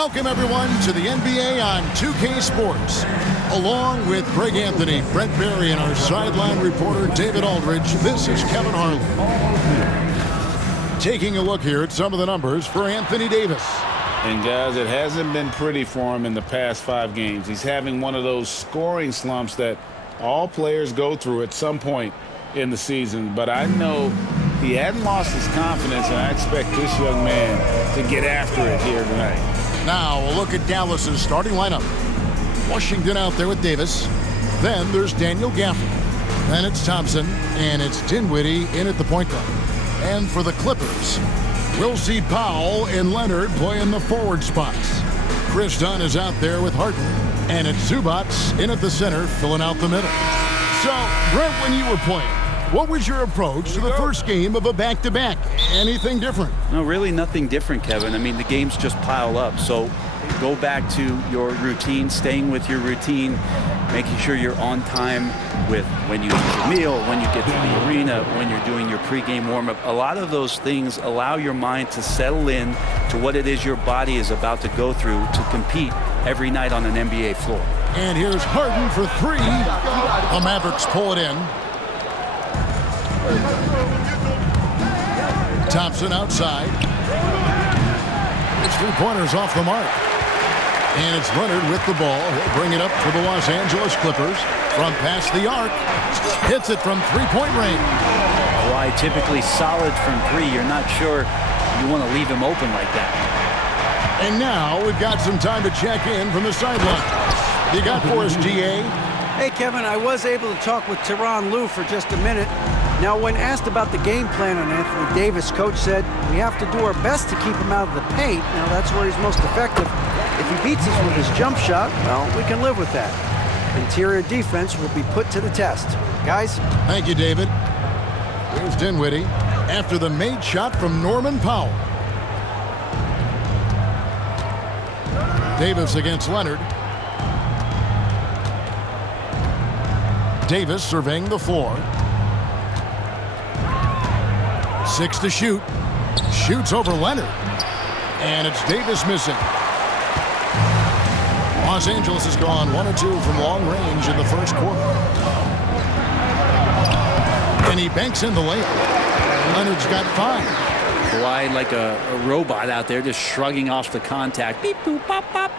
Welcome, everyone, to the NBA on 2K Sports. Along with Greg Anthony, Brent Berry, and our sideline reporter, David Aldridge, this is Kevin Harlan. Taking a look here at some of the numbers for Anthony Davis. And, guys, it hasn't been pretty for him in the past 5 games. He's having one of those scoring slumps that all players go through at some point in the season. But I know he hadn't lost his confidence, and I expect this young man to get after it here tonight. Now a look at Dallas's starting lineup. Washington out there with Davis. Then there's Daniel Gafford. Then it's Thompson, and it's Dinwiddie in at the point guard. And for the Clippers, we'll see Powell and Leonard play in the forward spots. Kris Dunn is out there with Harden. And it's Zubac in at the center, filling out the middle. So, Brent, when you were playing, what was your approach to the first game of a back-to-back? Anything different? No, really nothing different, Kevin. I mean, the games just pile up. So go back to your routine, staying with your routine, making sure you're on time with when you eat your meal, when you get to the arena, when you're doing your pregame warm-up. A lot of those things allow your mind to settle in to what it is your body is about to go through to compete every night on an NBA floor. And here's Harden for 3. The Mavericks pull it in. Thompson outside. His 3-pointers off the mark. And it's Leonard with the ball. He'll bring it up for the Los Angeles Clippers. From past the arc. Hits it from 3-point range. Why typically solid from 3. You're not sure you want to leave him open like that. And now we've got some time to check in from the sideline. You got for us, DA? Hey, Kevin, I was able to talk with Tyronn Lue for just a minute. Now, when asked about the game plan on Anthony Davis, Coach said, we have to do our best to keep him out of the paint. Now, that's where he's most effective. If he beats us with his jump shot, well, we can live with that. Interior defense will be put to the test. Guys? Thank you, David. Here's Dinwiddie after the made shot from Norman Powell. Davis against Leonard. Davis surveying the floor. 6 to shoot. Shoots over Leonard. And it's Davis missing. Los Angeles has gone 1 of 2 from long range in the first quarter. And he banks in the layup. Leonard's got 5. Kawhi like a robot out there just shrugging off the contact. Beep, boop, pop, pop.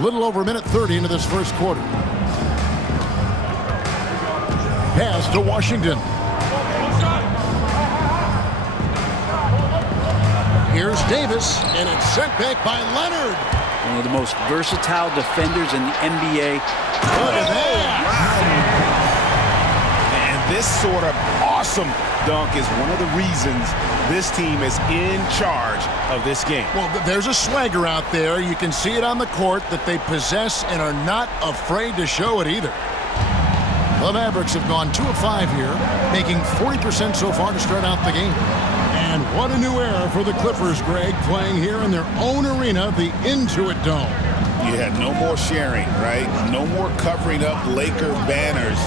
Little over a minute 30 into this first quarter. Pass to Washington. Here's Davis, and it's sent back by Leonard. One of the most versatile defenders in the NBA. Look at that. And this sort of awesome dunk is one of the reasons this team is in charge of this game. Well, there's a swagger out there. You can see it on the court that they possess and are not afraid to show it either. The Mavericks have gone 2 of 5 here, making 40% so far to start out the game. And what a new era for the Clippers, Greg, playing here in their own arena, the Intuit Dome. You had no more sharing, right? No more covering up Laker banners.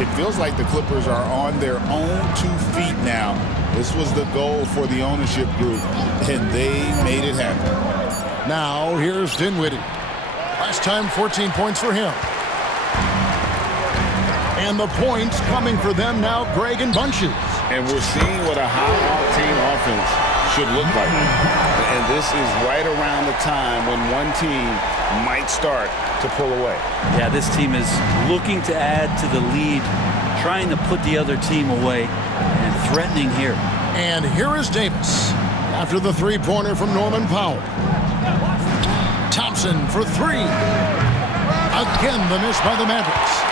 It feels like the Clippers are on their own 2 feet now. This was the goal for the ownership group, and they made it happen. Now, here's Dinwiddie. Last time, 14 points for him. And the points coming for them now, Greg, in bunches. And we're seeing what a high-octane offense should look like. And this is right around the time when one team might start to pull away. Yeah, this team is looking to add to the lead, trying to put the other team away, and threatening here. And here is Davis after the 3-pointer from Norman Powell. Thompson for 3. Again, the miss by the Mavericks.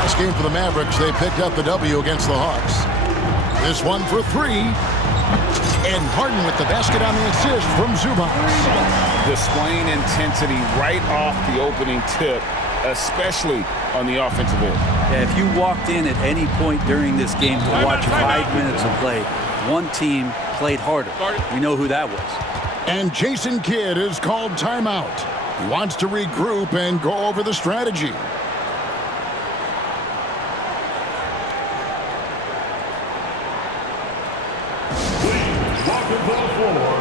Last game for the Mavericks, they picked up the W against the Hawks. This one for 3. And Harden with the basket on the assist from Zubac. Displaying intensity right off the opening tip, especially on the offensive end. Yeah, if you walked in at any point during this game to watch 5 minutes of play, one team played harder. We know who that was. And Jason Kidd is called timeout. He wants to regroup and go over the strategy. Welcome to the floor,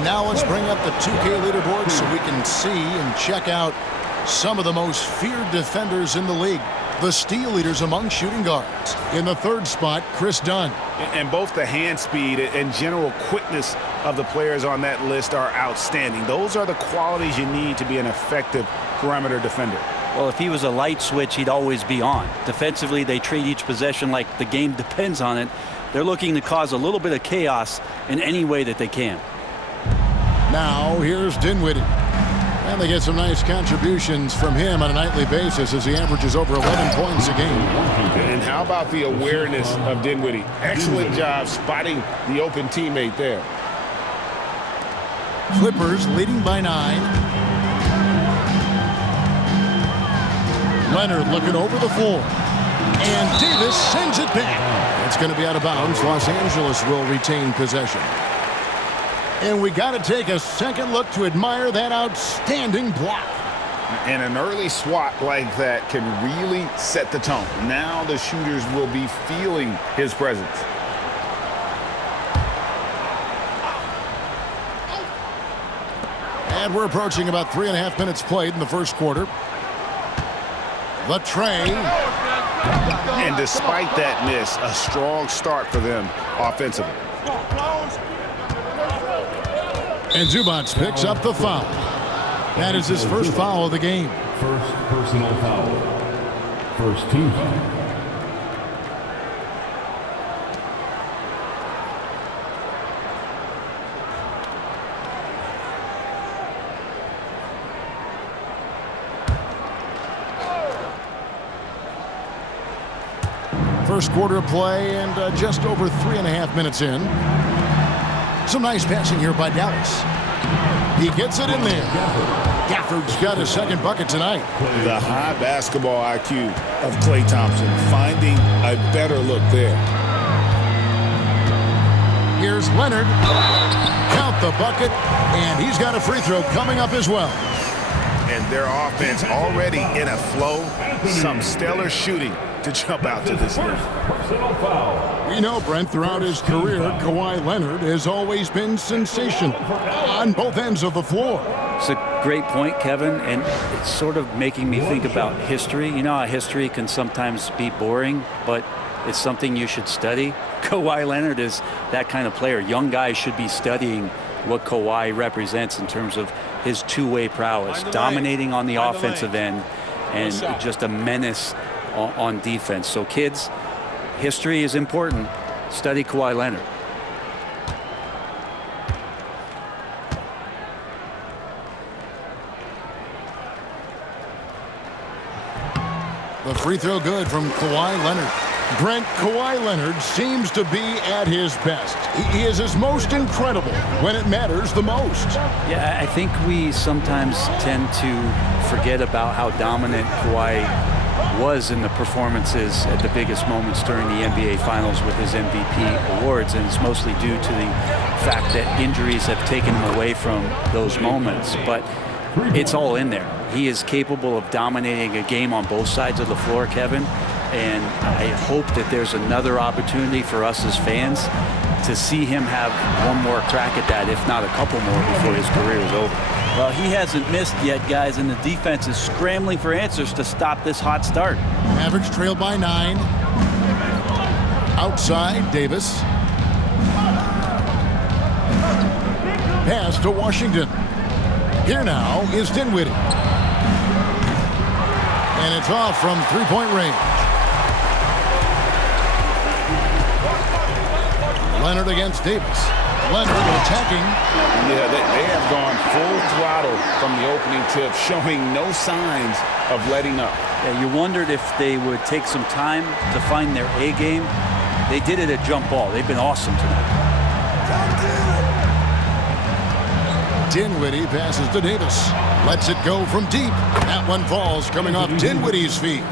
And now let's bring up the 2K leaderboard so we can see and check out some of the most feared defenders in the league. The steal leaders among shooting guards. In the third spot, Kris Dunn. And both the hand speed and general quickness of the players on that list are outstanding. Those are the qualities you need to be an effective perimeter defender. Well, if he was a light switch, he'd always be on. Defensively, they treat each possession like the game depends on it. They're looking to cause a little bit of chaos in any way that they can. Now, here's Dinwiddie. And they get some nice contributions from him on a nightly basis as he averages over 11 points a game. And how about the awareness of Dinwiddie? Excellent job spotting the open teammate there. Clippers leading by 9. Leonard looking over the floor. And Davis sends it back. It's going to be out of bounds. Los Angeles will retain possession. And we got to take a second look to admire that outstanding block. And an early swat like that can really set the tone. Now the shooters will be feeling his presence. And we're approaching about 3.5 minutes played in the first quarter. The tray. And despite that miss, a strong start for them offensively. And Zubac picks up the foul. That is his first foul of the game. First personal foul. First team foul. First quarter of play and just over 3.5 minutes in. Some nice passing here by Dallas. He gets it in there. Gafford's got his second bucket tonight. The high basketball IQ of Klay Thompson finding a better look there. Here's Leonard. Count the bucket, and he's got a free throw coming up as well. And their offense already in a flow. Some stellar shooting to jump out to this lead. We know, Brent, throughout his career, Kawhi Leonard has always been sensational on both ends of the floor. It's a great point, Kevin, and it's sort of making me think about history. You know how history can sometimes be boring, but it's something you should study. Kawhi Leonard is that kind of player. Young guys should be studying what Kawhi represents in terms of his two-way prowess, dominating on the offensive end, and just a menace on defense. So kids, history is important. Study Kawhi Leonard. The free throw good from Kawhi Leonard. Brent, Kawhi Leonard seems to be at his best. He is his most incredible when it matters the most. Yeah, I think we sometimes tend to forget about how dominant Kawhi was in the performances at the biggest moments during the NBA Finals with his MVP awards, and it's mostly due to the fact that injuries have taken him away from those moments. But it's all in there. He is capable of dominating a game on both sides of the floor, Kevin, and I hope that there's another opportunity for us as fans to see him have one more crack at that, if not a couple more, before his career is over. Well, he hasn't missed yet, guys, and the defense is scrambling for answers to stop this hot start. Mavericks trail by 9. Outside, Davis. Pass to Washington. Here now is Dinwiddie. And it's off from three-point range. Leonard against Davis. Leonard attacking. Yeah, they have gone full throttle from the opening tip, showing no signs of letting up. Yeah, you wondered if they would take some time to find their A game. They did it at jump ball. They've been awesome tonight. Dinwiddie passes to Davis. Lets it go from deep. That one falls, coming off Dinwiddie's feet.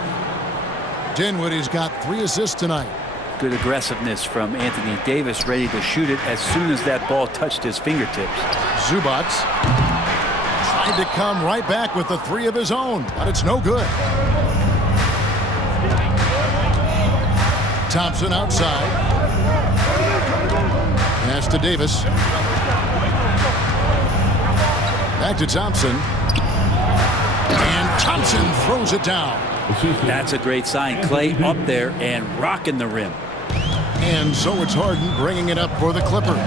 Dinwiddie's got 3 assists tonight. Good aggressiveness from Anthony Davis, ready to shoot it as soon as that ball touched his fingertips. Zubac tried to come right back with the 3 of his own, but it's no good. Thompson outside. Pass to Davis. Back to Thompson. And Thompson throws it down. That's a great sign. Klay up there and rocking the rim. And so it's Harden bringing it up for the Clippers.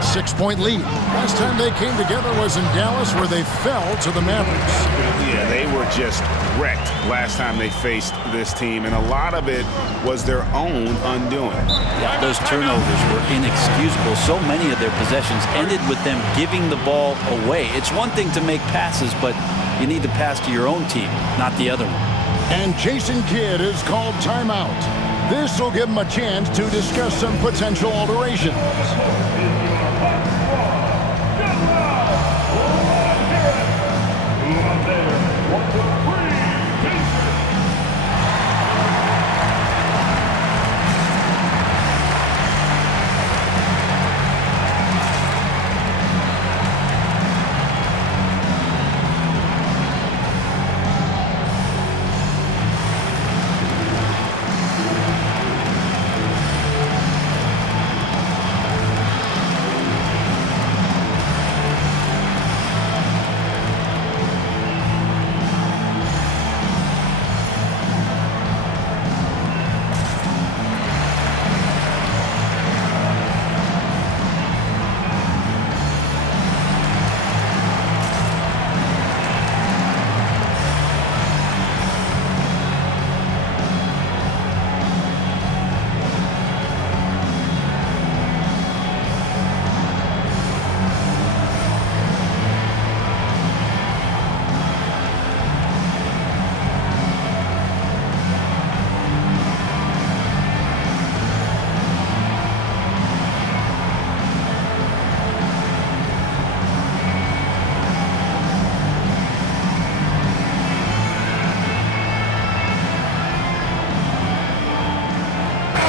6-point lead. Last time they came together was in Dallas, where they fell to the Mavericks. Yeah, they were just wrecked last time they faced this team, and a lot of it was their own undoing. Yeah, those turnovers were inexcusable. So many of their possessions ended with them giving the ball away. It's one thing to make passes, but you need to pass to your own team, not the other one. And Jason Kidd is called timeout. This will give him a chance to discuss some potential alterations.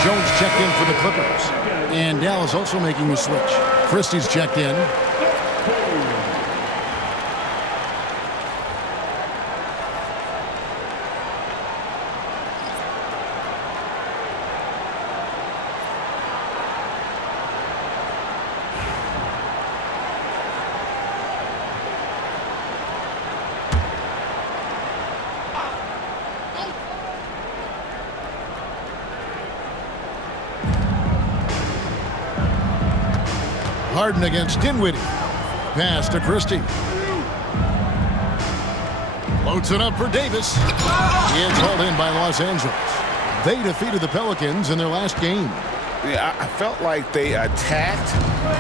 Jones checked in for the Clippers. And Dallas also making the switch. Christie's checked in. Harden against Dinwiddie. Pass to Christie. Floats it up for Davis. It's hauled in by Los Angeles. They defeated the Pelicans in their last game. Yeah, I felt like they attacked,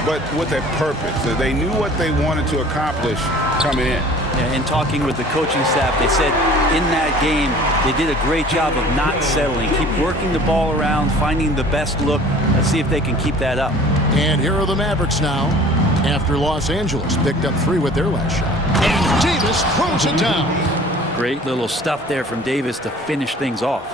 but with a purpose. They knew what they wanted to accomplish coming in. Yeah, in talking with the coaching staff, they said in that game they did a great job of not settling. Keep working the ball around, finding the best look. Let's see if they can keep that up. And here are the Mavericks now, after Los Angeles picked up 3 with their last shot. And Davis throws it down. Great little stuff there from Davis to finish things off.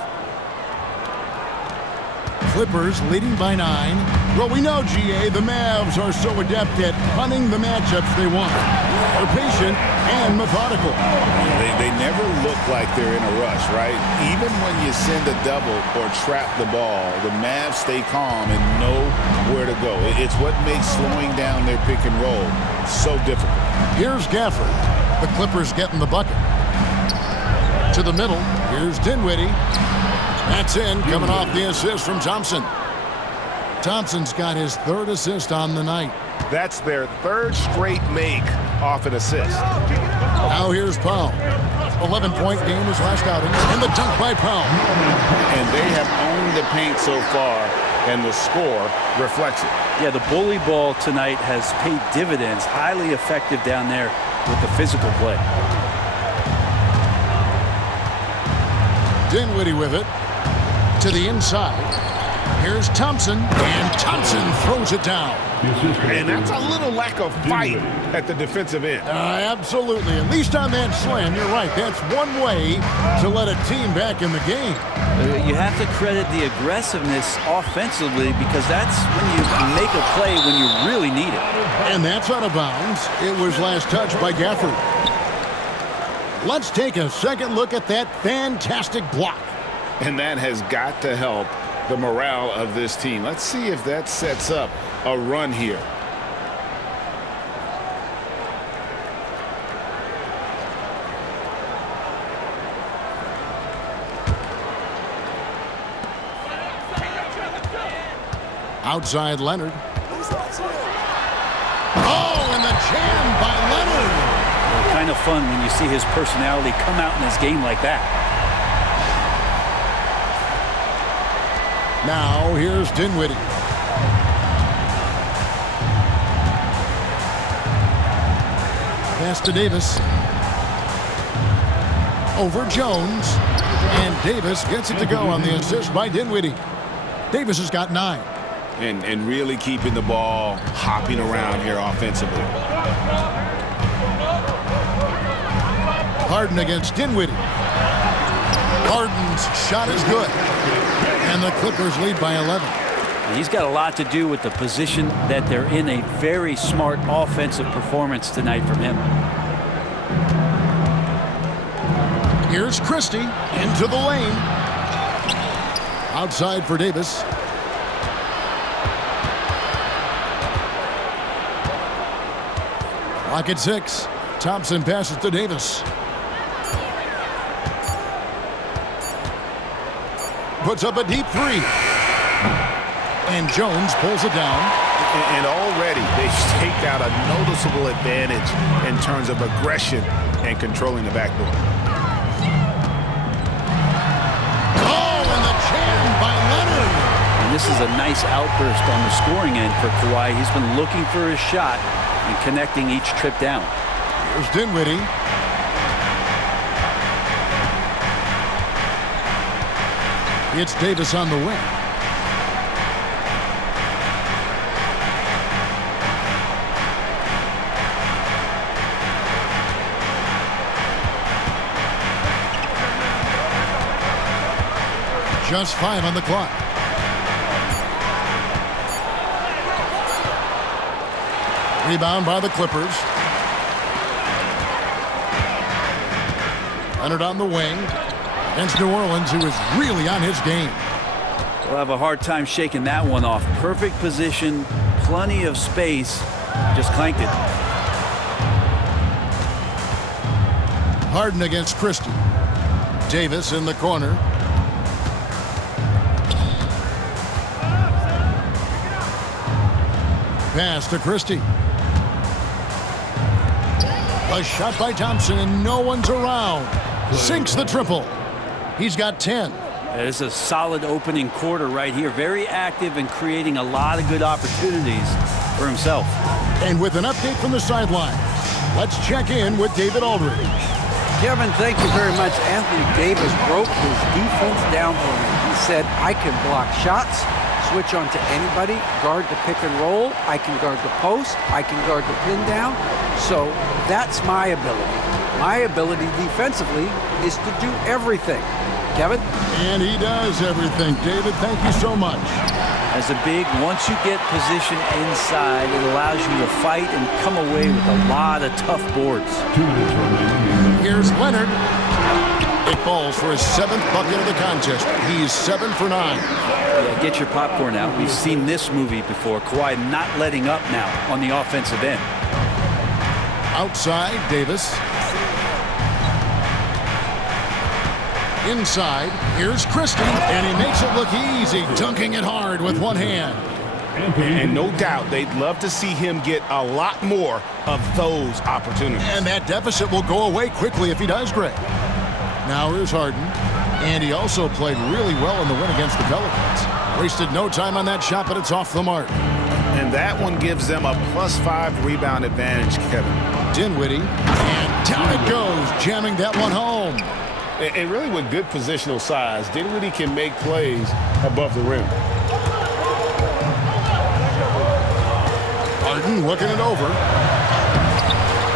Clippers leading by 9. Well, we know, GA, the Mavs are so adept at hunting the matchups they want. They're patient and methodical. They never look like they're in a rush, right? Even when you send a double or trap the ball, the Mavs stay calm and know where to go. It's what makes slowing down their pick and roll so difficult. Here's Gafford. The Clippers getting the bucket. To the middle. Here's Dinwiddie. That's in, coming off the assist from Thompson. Thompson's got his 3rd assist on the night. That's their 3rd straight make off an assist. Now here's Powell. 11-point game his last outing, and the dunk by Powell. And they have owned the paint so far, and the score reflects it. Yeah, the bully ball tonight has paid dividends. Highly effective down there with the physical play. Dinwiddie with it. To the inside. Here's Thompson, and Thompson throws it down. And that's a little lack of fight at the defensive end. Absolutely. At least on that slam, you're right. That's one way to let a team back in the game. You have to credit the aggressiveness offensively, because that's when you make a play when you really need it. And that's out of bounds. It was last touched by Gafford. Let's take a second look at that fantastic block. And that has got to help the morale of this team. Let's see if that sets up a run here. Outside Leonard. Oh, and the jam by Leonard. Kind of fun when you see his personality come out in his game like that. Now here's Dinwiddie. Pass to Davis. Over Jones. And Davis gets it to go on the assist by Dinwiddie. Davis has got 9. And really keeping the ball hopping around here offensively. Harden against Dinwiddie. Harden's shot is good. And the Clippers lead by 11. He's got a lot to do with the position that they're in. A very smart offensive performance tonight from him. Here's Christie into the lane. Outside for Davis. Clock at 6. Thompson passes to Davis. Puts up a deep 3. And Jones pulls it down. And already they've staked out a noticeable advantage in terms of aggression and controlling the backdoor. Oh, and the jam by Leonard. And this is a nice outburst on the scoring end for Kawhi. He's been looking for his shot and connecting each trip down. Here's Dinwiddie. It's Davis on the wing. Just 5 on the clock. Rebound by the Clippers. Leonard on the wing against New Orleans, who is really on his game. We'll have a hard time shaking that one off. Perfect position, plenty of space, just clanked it. Harden against Christie. Davis in the corner. Pass to Christie. A shot by Thompson, and no one's around. Sinks the triple. He's got 10. It's a solid opening quarter right here. Very active and creating a lot of good opportunities for himself. And with an update from the sideline, let's check in with David Aldridge. Kevin, thank you very much. Anthony Davis broke his defense down for me. He said, I can block shots, switch on to anybody, guard the pick and roll. I can guard the post. I can guard the pin down. So that's my ability. My ability defensively is to do everything. Kevin? And he does everything. David, thank you so much. As a big, once you get position inside, it allows you to fight and come away with a lot of tough boards. 2 minutes remaining. Here's Leonard. It falls for his 7th bucket of the contest. He's 7 for 9. Yeah, get your popcorn out. We've seen this movie before. Kawhi not letting up now on the offensive end. Outside, Davis. Inside, here's Christie, and he makes it look easy, dunking it hard with one hand. And no doubt they'd love to see him get a lot more of those opportunities. And that deficit will go away quickly if he does, Greg. Now here's Harden, and he also played really well in the win against the Pelicans. Wasted no time on that shot, but it's off the mark. And that one gives them a +5 rebound advantage, Kevin. Dinwiddie, and down it goes, jamming that one home. And really with good positional size, Dinwiddie can make plays above the rim. Harden looking it over.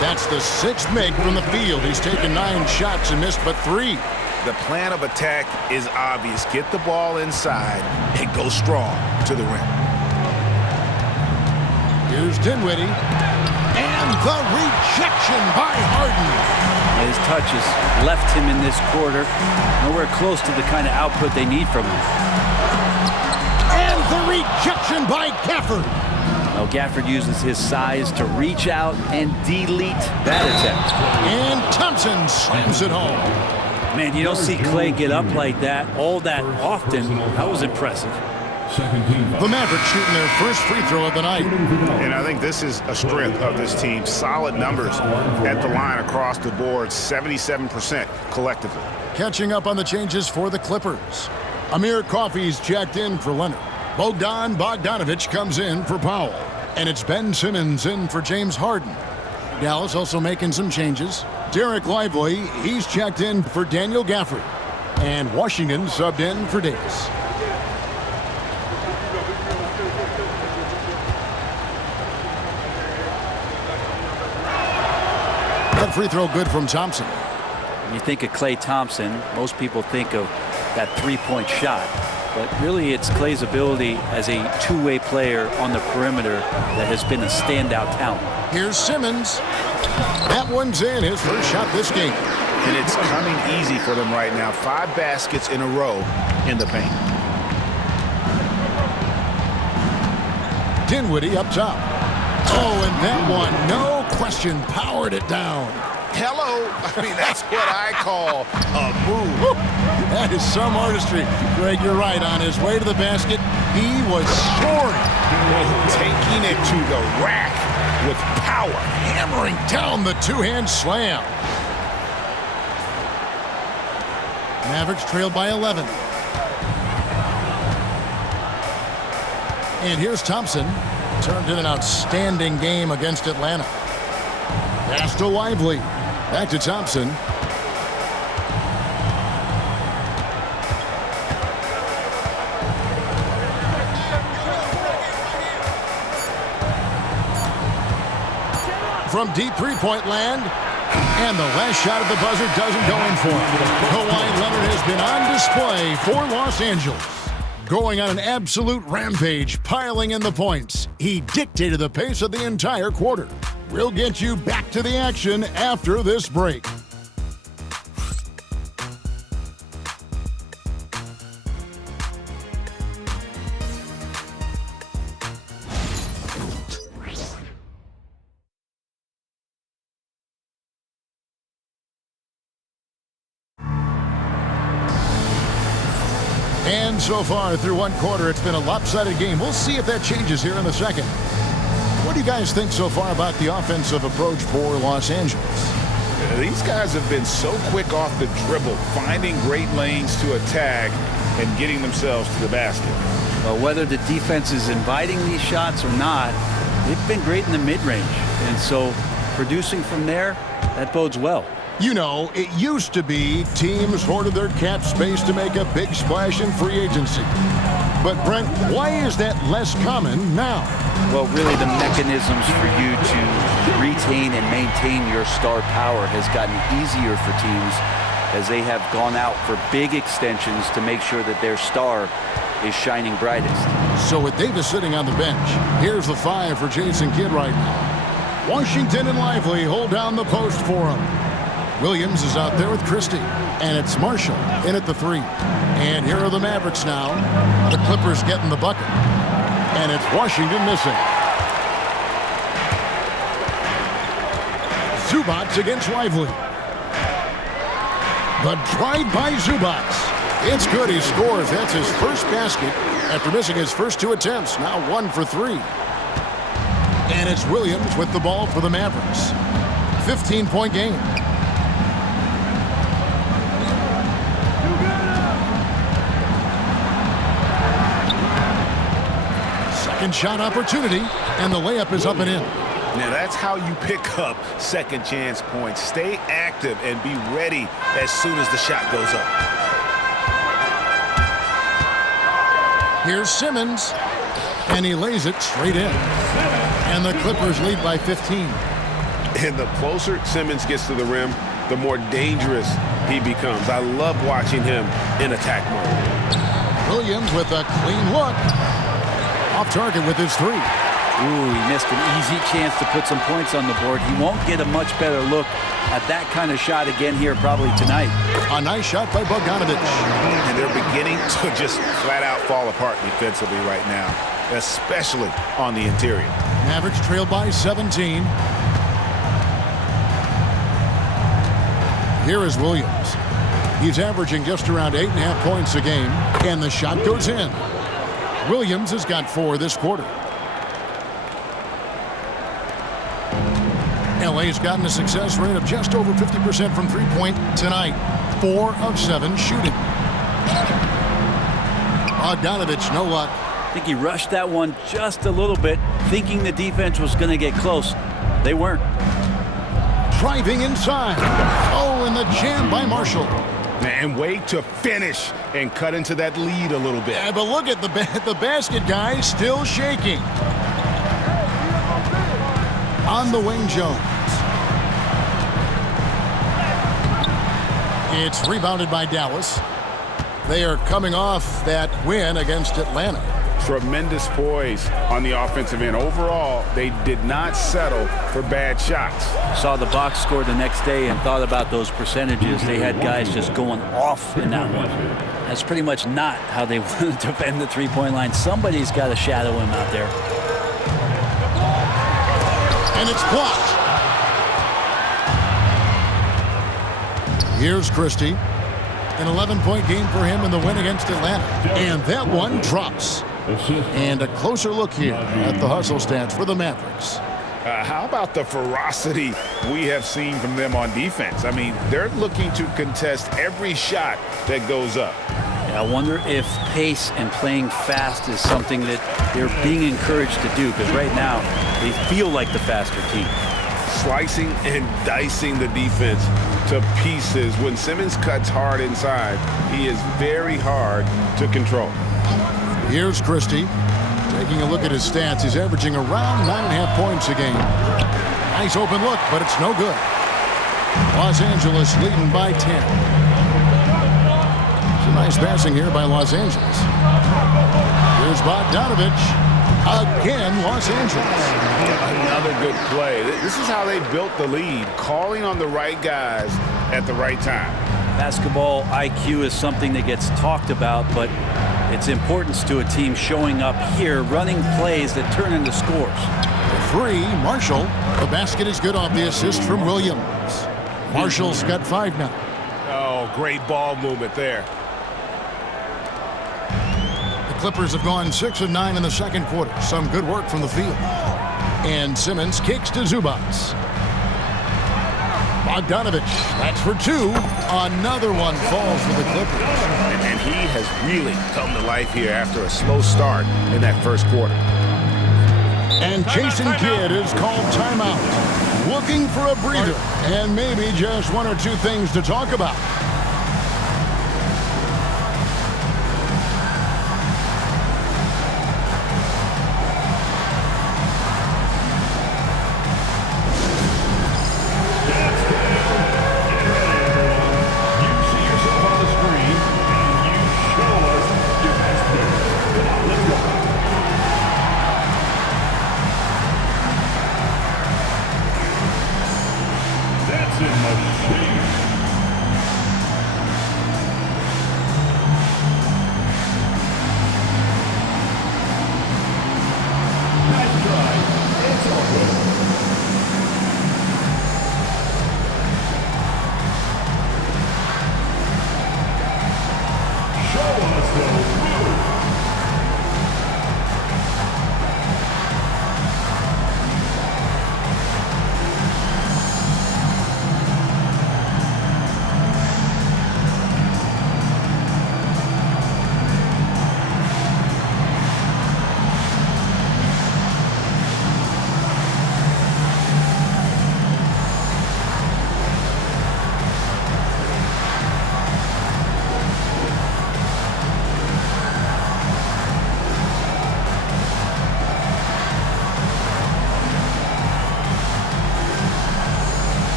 That's the 6th make from the field. He's taken 9 shots and missed but 3. The plan of attack is obvious. Get the ball inside and go strong to the rim. Here's Dinwiddie. And the rejection by Harden. His touches left him in this quarter nowhere close to the kind of output they need from him. And the rejection by Gafford. Now Gafford uses his size to reach out and delete that attempt. And Thompson slams it home. Man, you don't see Klay get up like that all that often. That was impressive. Second team The foul. Mavericks shooting their first free throw of the night. And I think this is a strength of this team. Solid numbers at the line across the board, 77% collectively. Catching up on the changes for the Clippers. Amir Coffey's checked in for Leonard. Bogdanovich comes in for Powell. And it's Ben Simmons in for James Harden. Dallas also making some changes. Derek Lively, he's checked in for Daniel Gafford. And Washington subbed in for Davis. That free throw good from Thompson. When you think of Klay Thompson, most people think of that three-point shot. But really, it's Klay's ability as a two-way player on the perimeter that has been a standout talent. Here's Simmons. That one's in, his first shot this game. And it's coming easy for them right now. 5 baskets in a row in the paint. Dinwiddie up top. Oh, and that one, no question, powered it down. Hello. I mean, that's what I call a move. That is some artistry. Greg, you're right. On his way to the basket, he was soaring. Taking it to the rack with power. Hammering down the two-hand slam. Mavericks trailed by 11. And here's Thompson. Turned in an outstanding game against Atlanta. Pass to Lively. Back to Thompson. From deep three-point land. And the last shot at the buzzer doesn't go in for him. Kawhi Leonard has been on display for Los Angeles. Going on an absolute rampage, piling in the points. He dictated the pace of the entire quarter. We'll get you back to the action after this break. And so far through one quarter, it's been a lopsided game. We'll see if that changes here in the second. What do you guys think so far about the offensive approach for Los Angeles? These guys have been so quick off the dribble, finding great lanes to attack and getting themselves to the basket. Well, whether the defense is inviting these shots or not, they've been great in the mid-range. And so producing from there, that bodes well. You know, it used to be teams hoarded their cap space to make a big splash in free agency. But, Brent, why is that less common now? Well, really, the mechanisms for you to retain and maintain your star power has gotten easier for teams as they have gone out for big extensions to make sure that their star is shining brightest. So with Davis sitting on the bench, here's the 5 for Jason Kidd right now. Washington and Lively hold down the post for him. Williams is out there with Christie, and it's Marshall in at the 3. And here are the Mavericks now. The Clippers getting the bucket, and it's Washington missing. Zubats against Lively. The drive by Zubats. It's good, he scores. That's his first basket after missing his first 2 attempts. Now 1 for 3. And it's Williams with the ball for the Mavericks. 15-point game. Second shot opportunity, and the layup is up and in. Now that's how you pick up second chance points. Stay active and be ready as soon as the shot goes up. Here's Simmons, and he lays it straight in. And the Clippers lead by 15. And the closer Simmons gets to the rim, the more dangerous he becomes. I love watching him in attack mode. Williams with a clean look. Off target with his 3. Ooh, he missed an easy chance to put some points on the board. He won't get a much better look at that kind of shot again here probably tonight. A nice shot by Bogdanovich. And they're beginning to just flat out fall apart defensively right now, especially on the interior. Mavericks trail by 17. Here is Williams has got 4 this quarter. LA's gotten a success rate of just over 50% from three-point tonight. 4 of 7 shooting. Bogdanovich, no luck. I think he rushed that one just a little bit, thinking the defense was going to get close. They weren't. Driving inside. Oh, and the jam by Marshall. And wait to finish and cut into that lead a little bit. Yeah, but look at the basket guy still shaking. On the wing, Jones. It's rebounded by Dallas. They are coming off that win against Atlanta. Tremendous poise on the offensive end. Overall, they did not settle for bad shots. Saw the box score the next day and thought about those percentages. They had guys just going off in that one. That's pretty much not how they want to defend the three-point line. Somebody's got to shadow him out there. And it's blocked. Here's Christie. An 11-point game for him in the win against Atlanta. And that one drops. And a closer look here at the hustle stats for the Mavericks. How about the ferocity we have seen from them on defense? I mean, they're looking to contest every shot that goes up. Yeah, I wonder if pace and playing fast is something that they're being encouraged to do, because right now they feel like the faster team. Slicing and dicing the defense to pieces. When Simmons cuts hard inside, he is very hard to control. Here's Christie. Taking a look at his stats, he's averaging around 9.5 points a game. Nice open look, but it's no good. Los Angeles leading by 10. Some nice passing here by Los Angeles. Here's Bogdanovich. Again, Los Angeles. Another good play. This is how they built the lead, calling on the right guys at the right time. Basketball IQ is something that gets talked about, but its importance to a team showing up here, running plays that turn into scores. 3, Marshall. The basket is good off the assist from Williams. Marshall's got 5 now. Oh, great ball movement there. The Clippers have gone 6 of 9 in the second quarter. Some good work from the field. And Simmons kicks to Zubats. Bogdanovich, that's for 2. Another one falls for the Clippers. And he has really come to life here after a slow start in that first quarter. And Jason Kidd is called timeout. Looking for a breather and maybe just 1 or 2 things to talk about.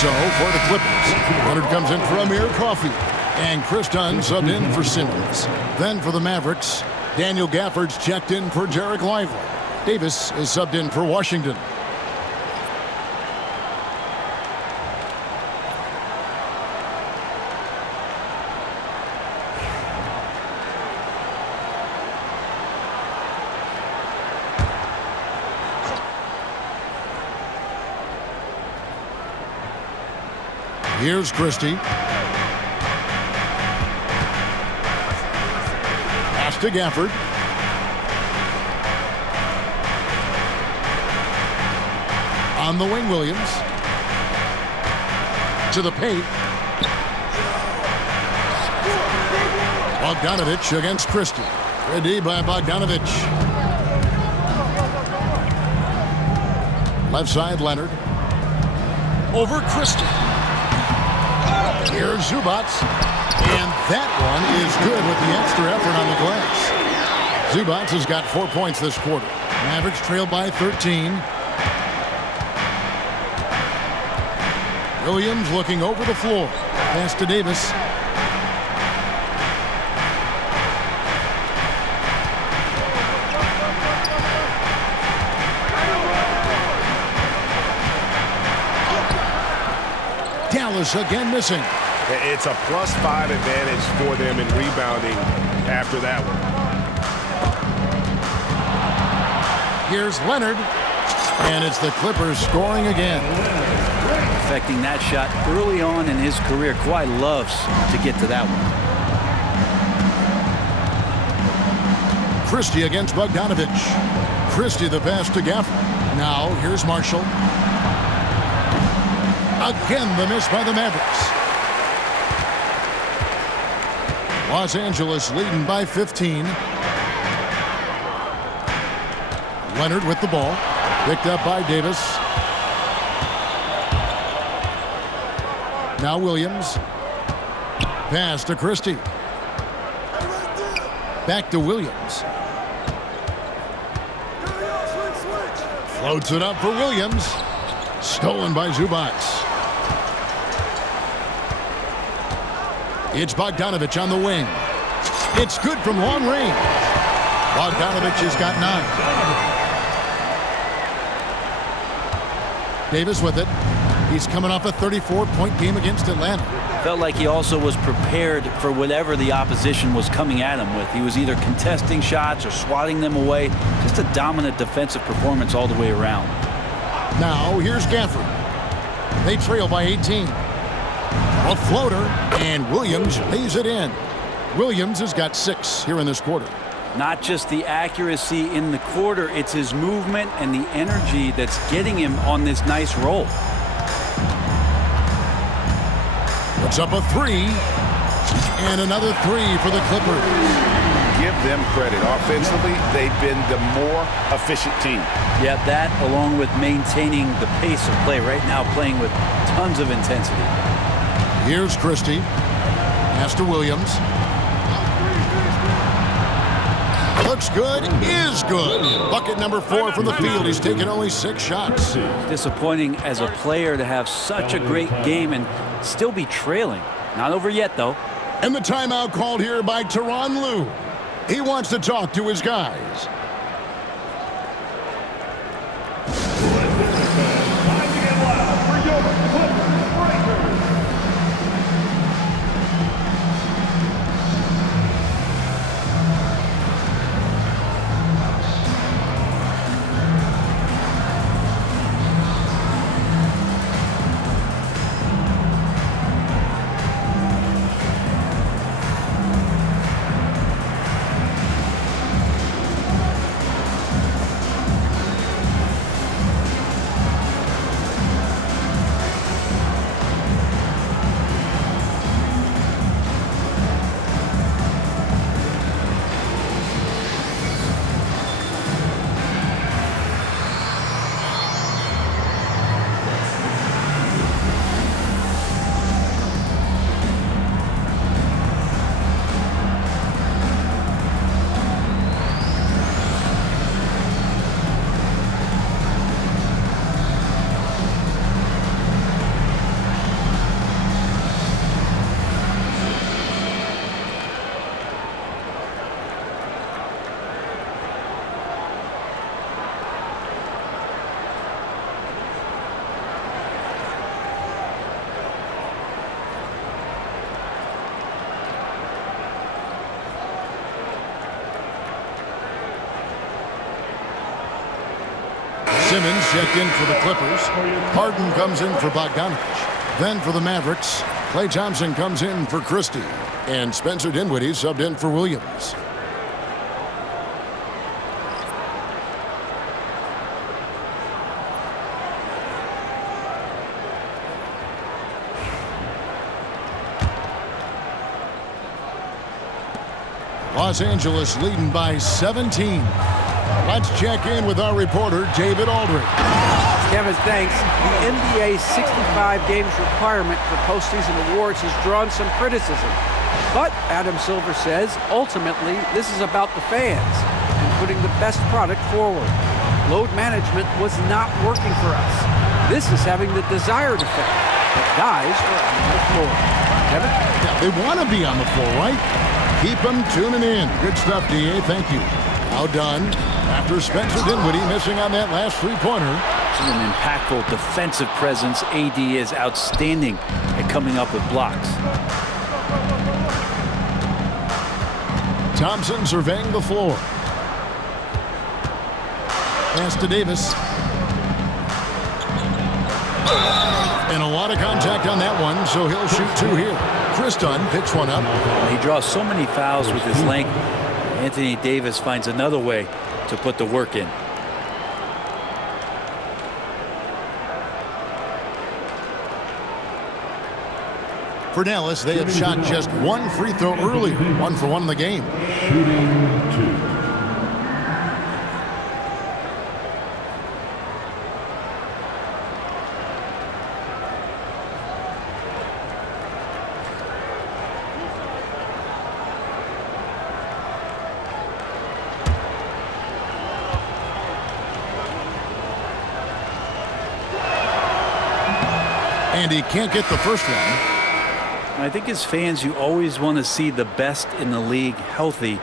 So for the Clippers, Leonard comes in for Amir Coffey. And Kris Dunn subbed in for Simmons. Then for the Mavericks, Daniel Gafford's checked in for Derek Lively. Davis is subbed in for Washington. Here's Christie. Pass to Gafford. On the wing, Williams. To the paint. Bogdanovich against Christie. Ready by Bogdanovich. Left side, Leonard. Over Christie. Here's Zubats. And that one is good with the extra effort on the glass. Zubats has got 4 points this quarter. Mavericks trail by 13. Williams looking over the floor. Pass to Davis. Dallas again missing. It's a +5 advantage for them in rebounding after that one. Here's Leonard. And it's the Clippers scoring again. Affecting that shot early on in his career. Kawhi loves to get to that one. Christie against Bogdanovich. Christie the pass to Gafford. Now here's Marshall. Again the miss by the Mavericks. Los Angeles leading by 15. Leonard with the ball. Picked up by Davis. Now Williams. Pass to Christie. Back to Williams. Floats it up for Williams. Stolen by Zubats. It's Bogdanovich on the wing. It's good from long range. Bogdanovich has got 9. Davis with it. He's coming off a 34-point game against Atlanta. Felt like he also was prepared for whatever the opposition was coming at him with. He was either contesting shots or swatting them away. Just a dominant defensive performance all the way around. Now here's Gafford. They trail by 18. A floater, and Williams lays it in. Williams has got 6 here in this quarter. Not just the accuracy in the quarter, it's his movement and the energy that's getting him on this nice roll. Puts up a 3, and another 3 for the Clippers. Give them credit. Offensively, they've been the more efficient team. Yeah, that along with maintaining the pace of play right now, playing with tons of intensity. Here's Christie. Pass to Williams. Looks good, is good. Bucket number 4 from the field. He's taken only 6 shots. Disappointing as a player to have such a great game and still be trailing. Not over yet, though. And the timeout called here by Tyronn Lue. He wants to talk to his guys. Simmons checked in for the Clippers. Harden comes in for Bogdanovich. Then for the Mavericks, Klay Thompson comes in for Christie, and Spencer Dinwiddie subbed in for Williams. Los Angeles leading by 17. Let's check in with our reporter, David Aldridge. Kevin, thanks. The NBA's 65 games requirement for postseason awards has drawn some criticism. But, Adam Silver says, ultimately, this is about the fans and putting the best product forward. Load management was not working for us. This is having the desired effect. But guys are on the floor. Kevin? Yeah, they want to be on the floor, right? Keep them tuning in. Good stuff, D.A. Thank you. Now Dunn, after Spencer Dinwiddie missing on that last three-pointer. An impactful defensive presence. AD is outstanding at coming up with blocks. Thompson surveying the floor. Pass to Davis. And a lot of contact on that one, so he'll shoot two here. Kris Dunn picks one up. He draws so many fouls with his length. Anthony Davis finds another way to put the work in. For Dallas, they had shot just one free throw earlier, 1 for 1 in the game. Shooting 2. And he can't get the first one. I think as fans, you always want to see the best in the league healthy.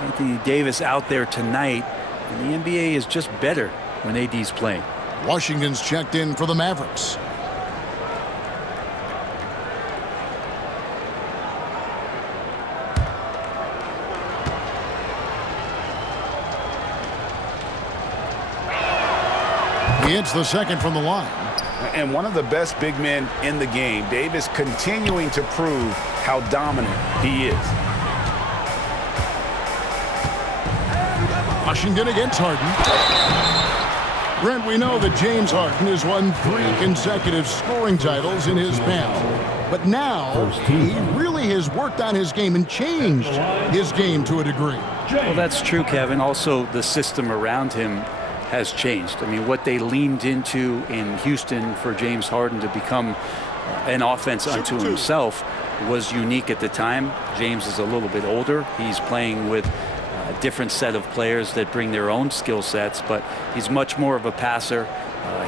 Anthony Davis out there tonight, and the NBA is just better when AD's playing. Washington's checked in for the Mavericks. He hits the second from the line. And one of the best big men in the game, Davis continuing to prove how dominant he is. Washington against Harden. Brent, we know that James Harden has won 3 consecutive scoring titles in his past. But now, he really has worked on his game and changed his game to a degree. Well, that's true, Kevin. Also, the system around him has changed. I mean, what they leaned into in Houston for James Harden to become an offense unto himself was unique at the time. James is a little bit older. He's playing with a different set of players that bring their own skill sets, but he's much more of a passer.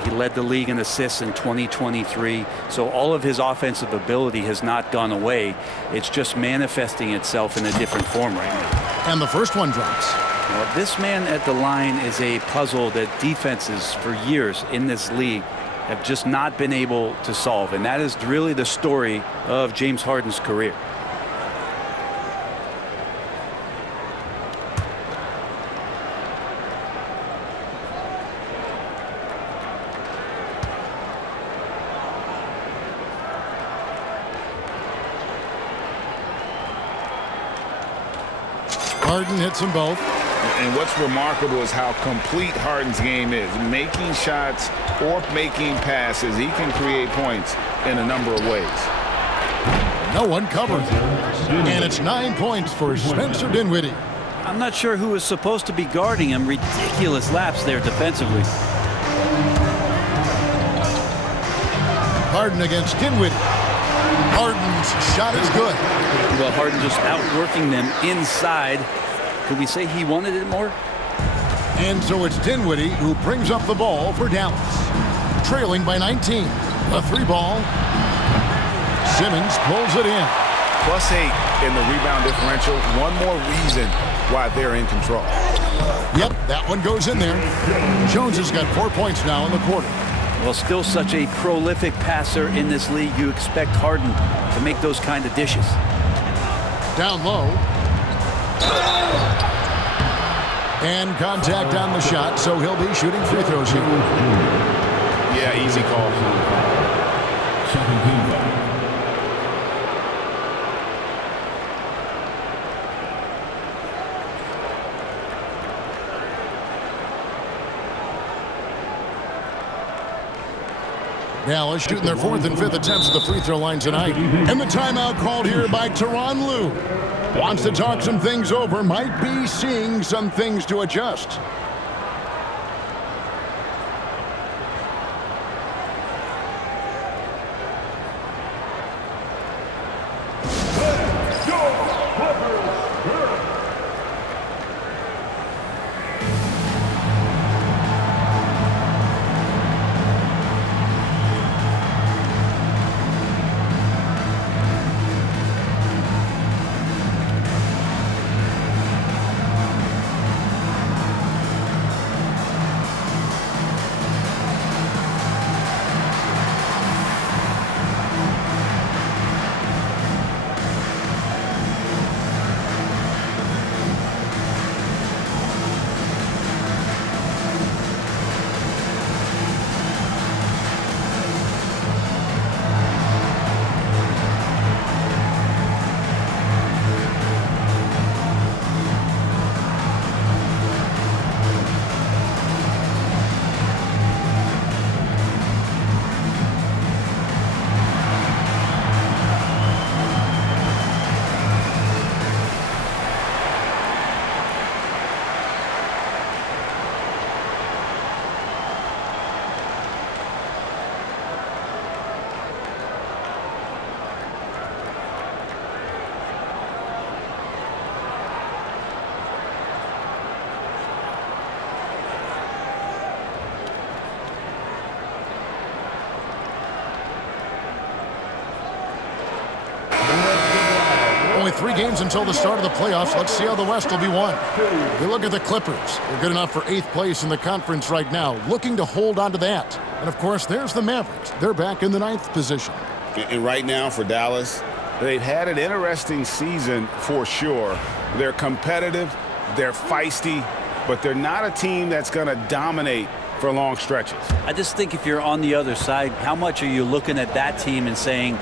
He led the league in assists in 2023. So all of his offensive ability has not gone away. It's just manifesting itself in a different form right now. And the first one drops. Well, this man at the line is a puzzle that defenses for years in this league have just not been able to solve. And that is really the story of James Harden's career. Harden hits them both. And what's remarkable is how complete Harden's game is. Making shots or making passes, he can create points in a number of ways. No one covers. And it's 9 points for Spencer Dinwiddie. I'm not sure who was supposed to be guarding him. Ridiculous lapse there defensively. Harden against Dinwiddie. Harden's shot is good. Well, Harden just outworking them inside. Could we say he wanted it more? And so it's Dinwiddie who brings up the ball for Dallas. Trailing by 19. A 3-ball. Simmons pulls it in. +8 in the rebound differential. One more reason why they're in control. Yep, that one goes in there. Jones has got 4 points now in the quarter. Well, still such a prolific passer in this league. You expect Harden to make those kind of dishes. Down low. And contact on the shot, so he'll be shooting free throws here. Yeah, easy call. Second team. Dallas shooting their 4th and 5th attempts at the free throw line tonight. And the timeout called here by Tyronn Lue. Wants to talk some things over, might be seeing some things to adjust. Only 3 games until the start of the playoffs. Let's see how the West will be won. We look at the Clippers. They're good enough for 8th place in the conference right now, looking to hold on to that. And, of course, there's the Mavericks. They're back in the 9th position. And right now for Dallas, they've had an interesting season for sure. They're competitive, they're feisty, but they're not a team that's going to dominate for long stretches. I just think if you're on the other side, how much are you looking at that team and saying,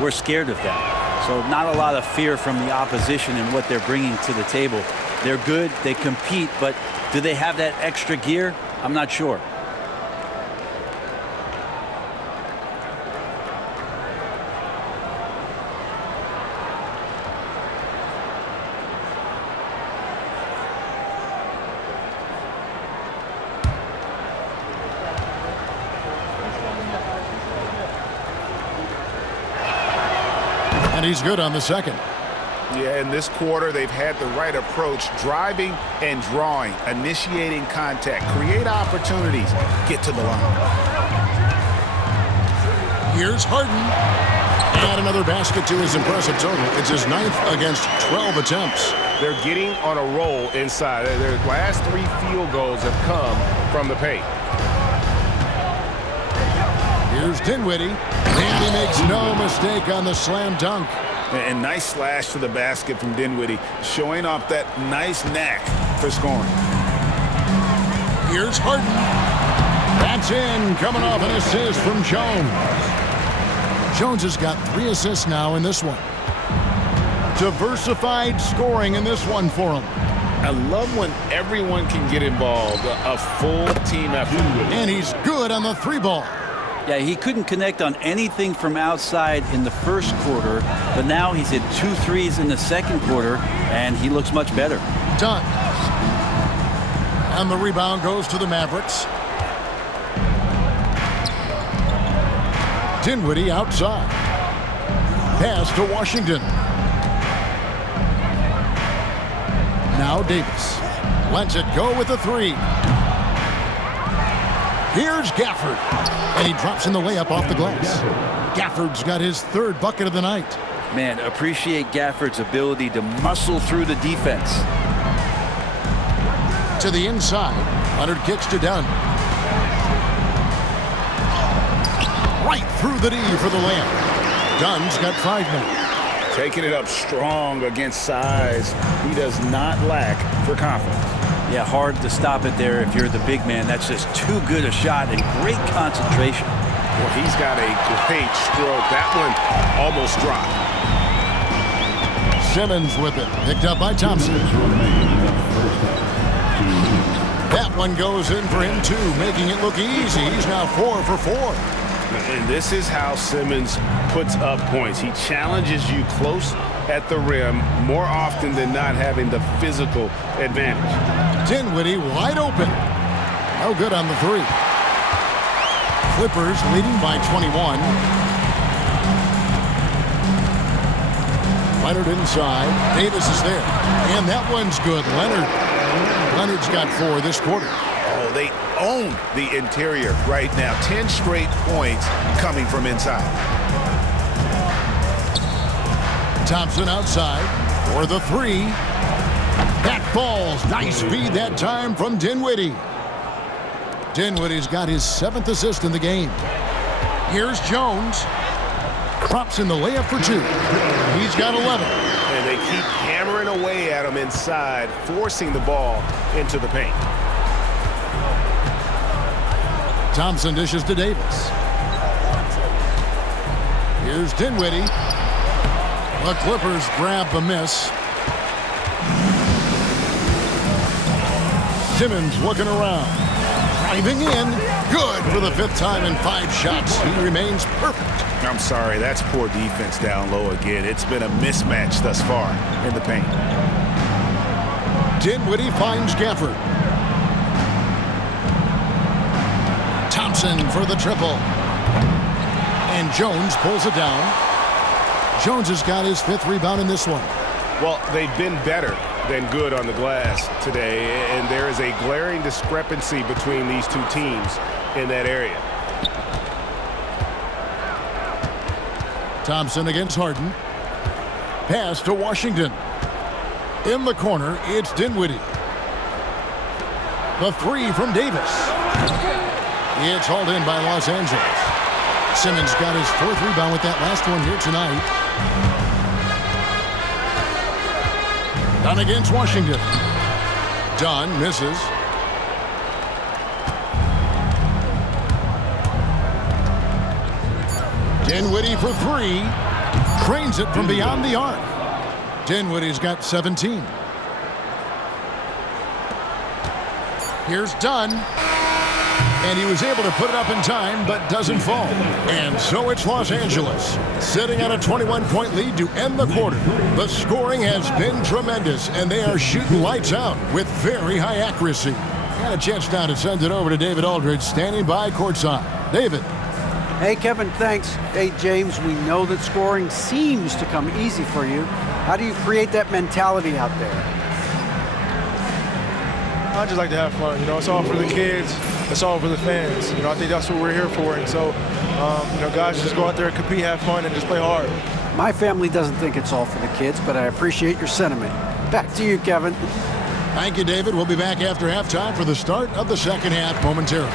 we're scared of that? So not a lot of fear from the opposition and what they're bringing to the table. They're good, they compete, but do they have that extra gear? I'm not sure. And he's good on the second. Yeah, in this quarter, they've had the right approach, driving and drawing, initiating contact, create opportunities, get to the line. Here's Harden. And another basket to his impressive total. It's his 9th against 12 attempts. They're getting on a roll inside. Their last 3 field goals have come from the paint. Here's Dinwiddie. And he makes no mistake on the slam dunk. And nice slash to the basket from Dinwiddie, showing off that nice knack for scoring. Here's Harden. That's in, coming off an assist from Jones. Jones has got 3 assists now in this one. Diversified scoring in this one for him. I love when everyone can get involved, a full team effort. And he's good on the 3-ball. Yeah, he couldn't connect on anything from outside in the first quarter, but now he's hit 2 threes in the second quarter, and he looks much better. Dunn. And the rebound goes to the Mavericks. Dinwiddie outside. Pass to Washington. Now Davis. Lets it go with a 3. Here's Gafford. And he drops in the layup off the glass. Gafford's got his 3rd bucket of the night. Man, appreciate Gafford's ability to muscle through the defense. To the inside. Leonard kicks to Dunn. Right through the D for the layup. Dunn's got 5 now. Taking it up strong against size. He does not lack for confidence. Yeah, hard to stop it there if you're the big man. That's just too good a shot and great concentration. Well, he's got a great stroke. That one almost dropped. Simmons with it. Picked up by Thompson. That one goes in for him, too, making it look easy. He's now 4 for 4. And this is how Simmons puts up points. He challenges you close at the rim more often than not, having the physical advantage. Dinwiddie wide open. No good on the three. Clippers leading by 21. Leonard inside. Davis is there. And that one's good. Leonard's got 4 this quarter. Oh, they own the interior right now. 10 straight points coming from inside. Thompson outside for the 3. That falls. Nice feed that time from Dinwiddie. Dinwiddie's got his 7th assist in the game. Here's Jones. Drops in the layup for 2. He's got 11. And they keep hammering away at him inside, forcing the ball into the paint. Thompson dishes to Davis. Here's Dinwiddie. The Clippers grab the miss. Simmons looking around. Driving in. Good for the 5th time in 5 shots. He remains perfect. I'm sorry, that's poor defense down low again. It's been a mismatch thus far in the paint. Dinwiddie finds Gafford. Thompson for the triple. And Jones pulls it down. Jones has got his 5th rebound in this one. Well, they've been better than good on the glass today, and there is a glaring discrepancy between these two teams in that area. Thompson against Harden. Pass to Washington. In the corner, it's Dinwiddie. The 3 from Davis. It's hauled in by Los Angeles. Simmons got his 4th rebound with that last one here tonight. Dunn against Washington. Dunn misses. Dinwiddie for 3. Trains it from beyond the arc. Dinwiddie's got 17. Here's Dunn. And he was able to put it up in time, but doesn't fall. And so it's Los Angeles, sitting on a 21-point lead to end the quarter. The scoring has been tremendous, and they are shooting lights out with very high accuracy. Got a chance now to send it over to David Aldridge, standing by courtside. David. Hey, Kevin, thanks. Hey, James, we know that scoring seems to come easy for you. How do you create that mentality out there? I just like to have fun. You know, it's all for the kids. It's all for the fans. You know, I think that's what we're here for. And so, you know, guys just go out there and compete, have fun, and just play hard. My family doesn't think it's all for the kids, but I appreciate your sentiment. Back to you, Kevin. Thank you, David. We'll be back after halftime for the start of the second half momentarily.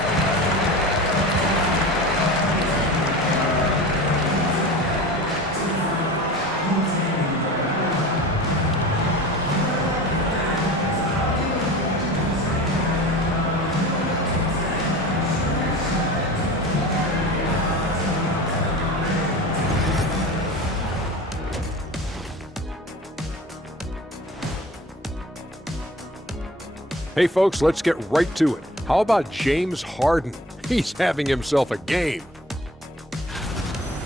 Hey folks, let's get right to it. How about James Harden? He's having himself a game.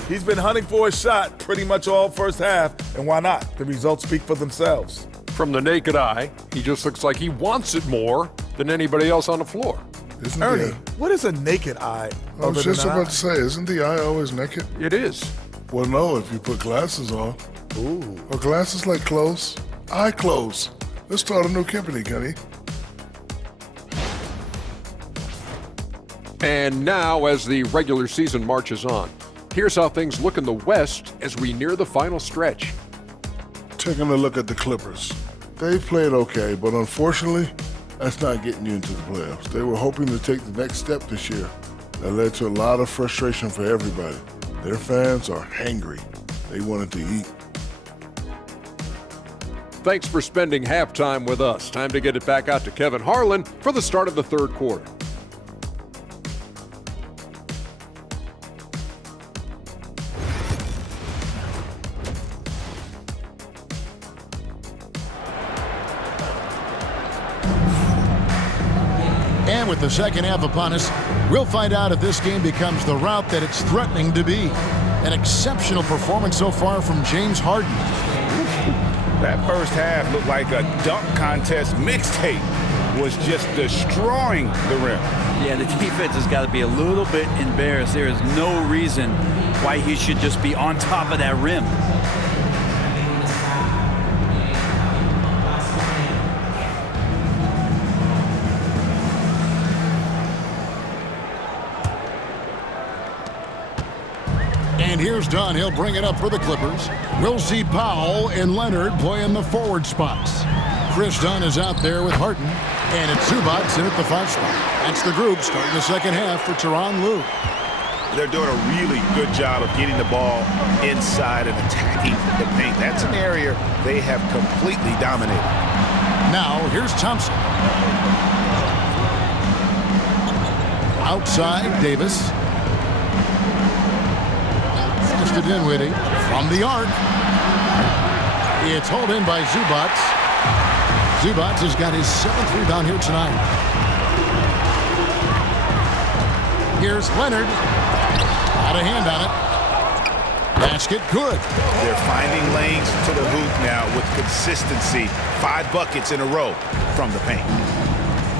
He's been hunting for a shot pretty much all first half, and why not? The results speak for themselves. From the naked eye, he just looks like he wants it more than anybody else on the floor. Ernie, what is a naked eye? I was just about to say, isn't the eye always naked? It is. Well, no, if you put glasses on. Ooh. Or glasses like clothes. Eye clothes. Let's start a new company, Kenny. And now, as the regular season marches on, here's how things look in the West as we near the final stretch. Taking a look at the Clippers. They've played okay, but unfortunately, that's not getting you into the playoffs. They were hoping to take the next step this year. That led to a lot of frustration for everybody. Their fans are hangry. They wanted to eat. Thanks for spending halftime with us. Time to get it back out to Kevin Harlan for the start of the third quarter. And with the second half upon us, we'll find out if this game becomes the route that it's threatening to be. An exceptional performance so far from James Harden. That first half looked like a dunk contest mixtape. Was just destroying the rim. Yeah, the defense has got to be a little bit embarrassed. There is no reason why he should just be on top of that rim. And here's Dunn. He'll bring it up for the Clippers. We'll see Powell and Leonard play in the forward spots. Kris Dunn is out there with Harden. And it's Zubac in at the 5 spot. That's the group starting the second half for Tyronn Lue. They're doing a really good job of getting the ball inside and attacking the paint. That's an area they have completely dominated. Now, here's Thompson. Outside, Davis. Just to Dinwiddie from the arc. It's hauled in by Zubac. Zubac has got his 7th rebound here tonight. Here's Leonard. Out of hand on it. Basket good. They're finding lanes to the hoop now with consistency. 5 buckets in a row from the paint.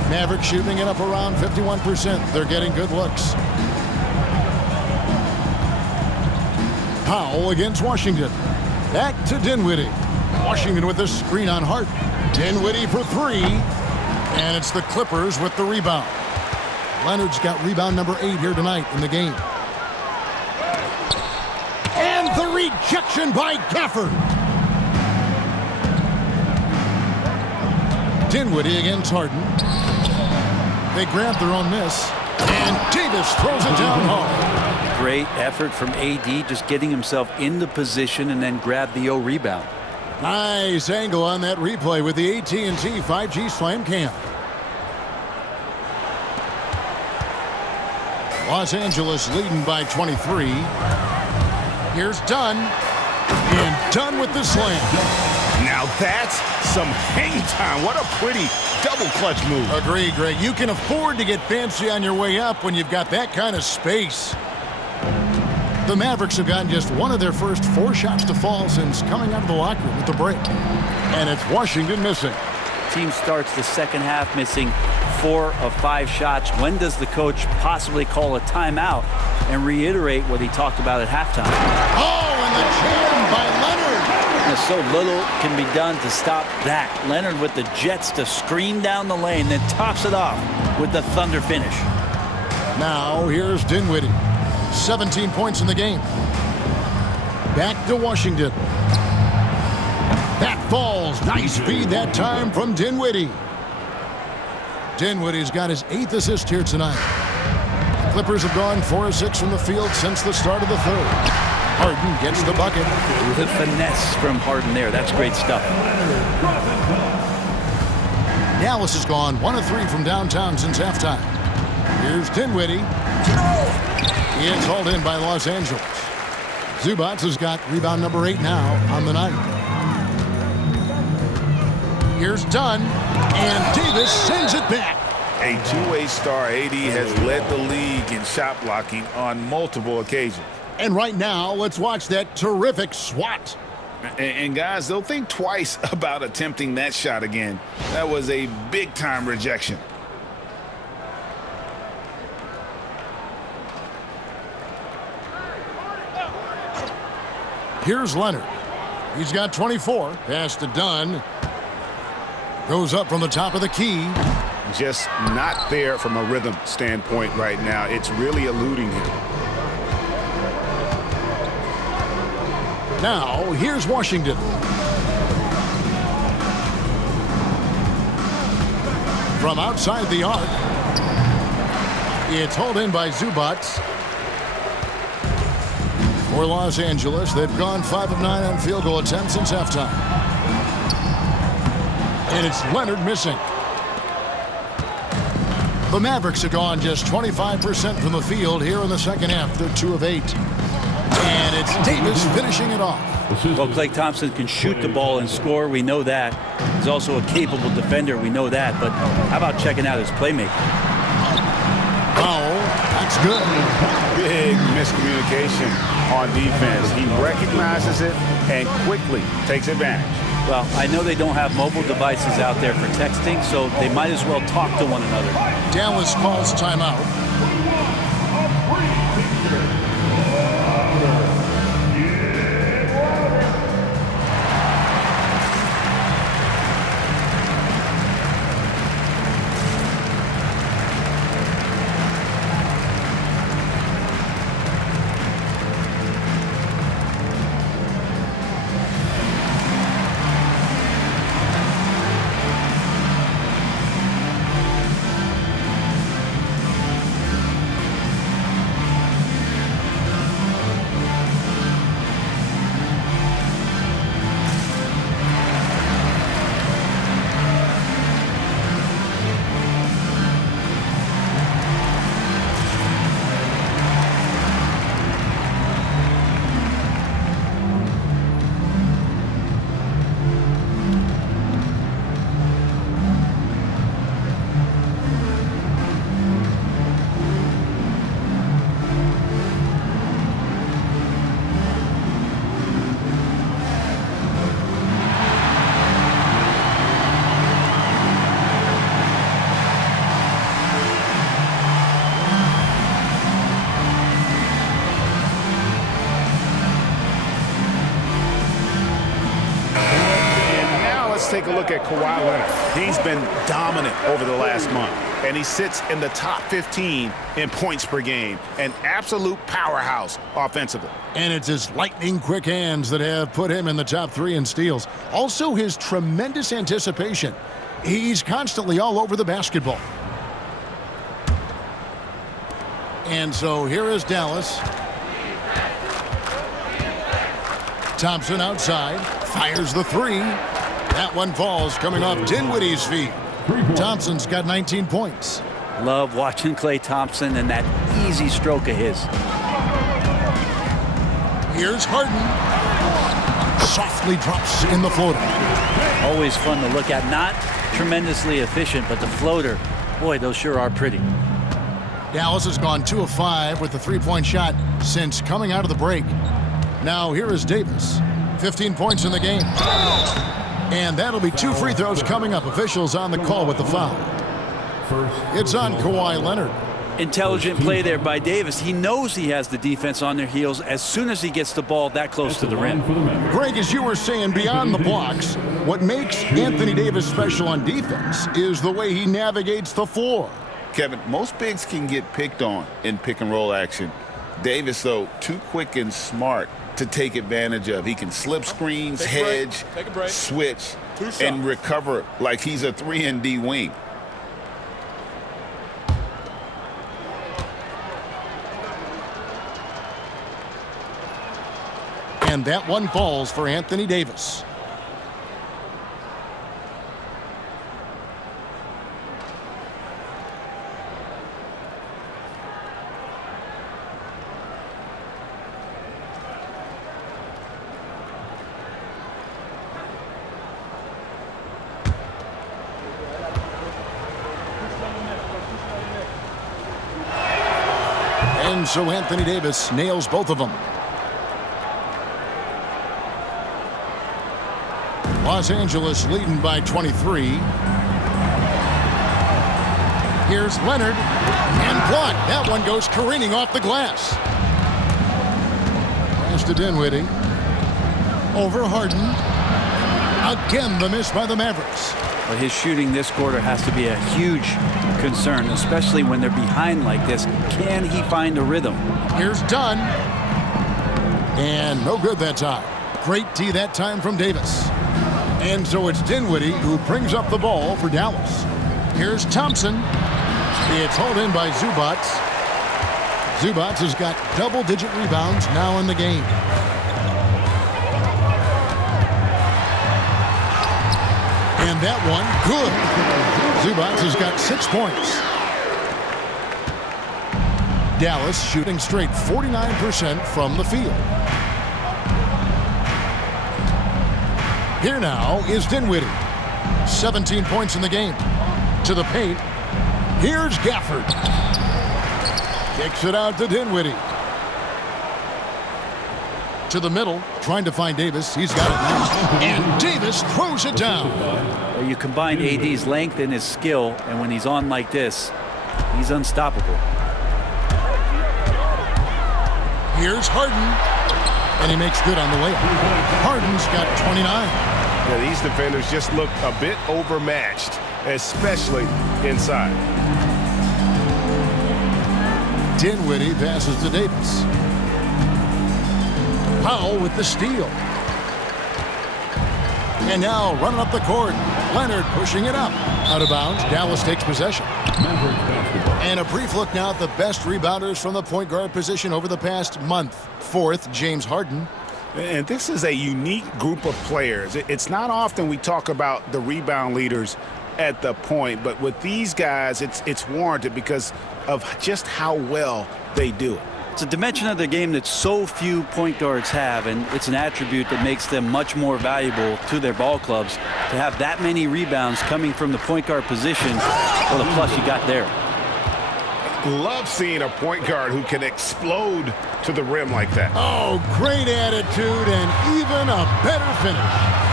Mavericks shooting it up around 51%. They're getting good looks. Powell against Washington. Back to Dinwiddie. Washington with the screen on Hart. Dinwiddie for 3. And it's the Clippers with the rebound. Leonard's got rebound number 8 here tonight in the game. And the rejection by Gafford. Dinwiddie against Harden. They grab their own miss. And Davis throws it down hard. Great effort from AD, just getting himself into position and then grab the rebound. Nice angle on that replay with the AT&T 5G Slam Cam. Los Angeles leading by 23. Here's Dunn. And Dunn with the slam. Now that's some hang time. What a pretty double clutch move. Agree, Greg. You can afford to get fancy on your way up when you've got that kind of space. The Mavericks have gotten just one of their first 4 shots to fall since coming out of the locker room with the break. And it's Washington missing. Team starts the second half missing 4 of 5 shots. When does the coach possibly call a timeout and reiterate what he talked about at halftime? Oh, and the jam by Leonard. And so little can be done to stop that. Leonard with the jets to scream down the lane, then tops it off with the thunder finish. Now here's Dinwiddie. 17 points in the game. Back to Washington. That falls. Nice feed that time from Dinwiddie. Dinwiddie's got his 8th assist here tonight. Clippers have gone 4 of 6 from the field since the start of the third. Harden gets the bucket. The finesse from Harden there. That's great stuff. Dallas has gone 1 of 3 from downtown since halftime. Here's Dinwiddie. It's hauled in by Los Angeles. Zubac has got rebound number 8 now on the night. Here's Dunn, and Davis sends it back. A two-way star, AD has led the league in shot blocking on multiple occasions. And right now, let's watch that terrific swat. And guys, they'll think twice about attempting that shot again. That was a big-time rejection. Here's Leonard. He's got 24. Pass to Dunn. Goes up from the top of the key. Just not there from a rhythm standpoint right now. It's really eluding him. Now, here's Washington. From outside the arc. It's hauled in by Zubac. For Los Angeles, they've gone 5 of 9 on field goal attempts since halftime. And it's Leonard missing. The Mavericks have gone just 25% from the field here in the second half. They're 2 of 8. And it's Davis finishing it off. Well, Klay Thompson can shoot the ball and score. We know that. He's also a capable defender. We know that. But how about checking out his playmaking? Shot's good. Big miscommunication on defense. He recognizes it and quickly takes advantage. Well, I know they don't have mobile devices out there for texting, so they might as well talk to one another. Dallas calls timeout. Take a look at Kawhi Leonard. He's been dominant over the last month, and he sits in the top 15 in points per game. An absolute powerhouse offensively. And it's his lightning-quick hands that have put him in the top 3 in steals. Also, his tremendous anticipation. He's constantly all over the basketball. And so here is Dallas. Thompson outside, fires the 3. That one falls, coming off Dinwiddie's feet. Thompson's got 19 points. Love watching Klay Thompson and that easy stroke of his. Here's Harden. Softly drops in the floater. Always fun to look at. Not tremendously efficient, but the floater, boy, those sure are pretty. Dallas has gone 2 of 5 with the 3-point shot since coming out of the break. Now here is Davis. 15 points in the game. And that'll be 2 free throws coming up. Officials on the call with the foul. It's on Kawhi Leonard. Intelligent play there by Davis. He knows he has the defense on their heels as soon as he gets the ball that close to the rim. Greg, as you were saying, beyond the blocks, what makes Anthony Davis special on defense is the way he navigates the floor. Kevin, most bigs can get picked on in pick-and-roll action. Davis, though, too quick and smart to take advantage of. He can slip screens, hedge, switch, and recover like he's a 3-and-D wing. And that one falls for Anthony Davis. And so Anthony Davis nails both of them. Los Angeles leading by 23. Here's Leonard. And blocked. That one goes careening off the glass. Pass to Dinwiddie. Over Harden. Again, the miss by the Mavericks. But his shooting this quarter has to be a huge concern, especially when they're behind like this. Can he find a rhythm? Here's Dunn. And no good that time. Great D that time from Davis. And so it's Dinwiddie who brings up the ball for Dallas. Here's Thompson. It's hauled in by Zubac. Zubac has got double-digit rebounds now in the game. And that one, good. Zubac has got 6 points. Dallas shooting straight 49% from the field. Here now is Dinwiddie. 17 points in the game. To the paint. Here's Gafford. Kicks it out to Dinwiddie. To the middle, trying to find Davis. He's got it now. And Davis throws it down. Well, you combine AD's length and his skill, and when he's on like this, he's unstoppable. Here's Harden. And he makes good on the way. Harden's got 29. Yeah, these defenders just look a bit overmatched, especially inside. Dinwiddie passes to Davis. Powell with the steal. And now running up the court. Leonard pushing it up. Out of bounds. Dallas takes possession. And a brief look now at the best rebounders from the point guard position over the past month. Fourth, James Harden. And this is a unique group of players. It's not often we talk about the rebound leaders at the point, but with these guys, it's warranted because of just how well they do it. It's a dimension of the game that so few point guards have, and it's an attribute that makes them much more valuable to their ball clubs. To have that many rebounds coming from the point guard position, well, the plus you got there. Love seeing a point guard who can explode to the rim like that. Oh, great attitude and even a better finish.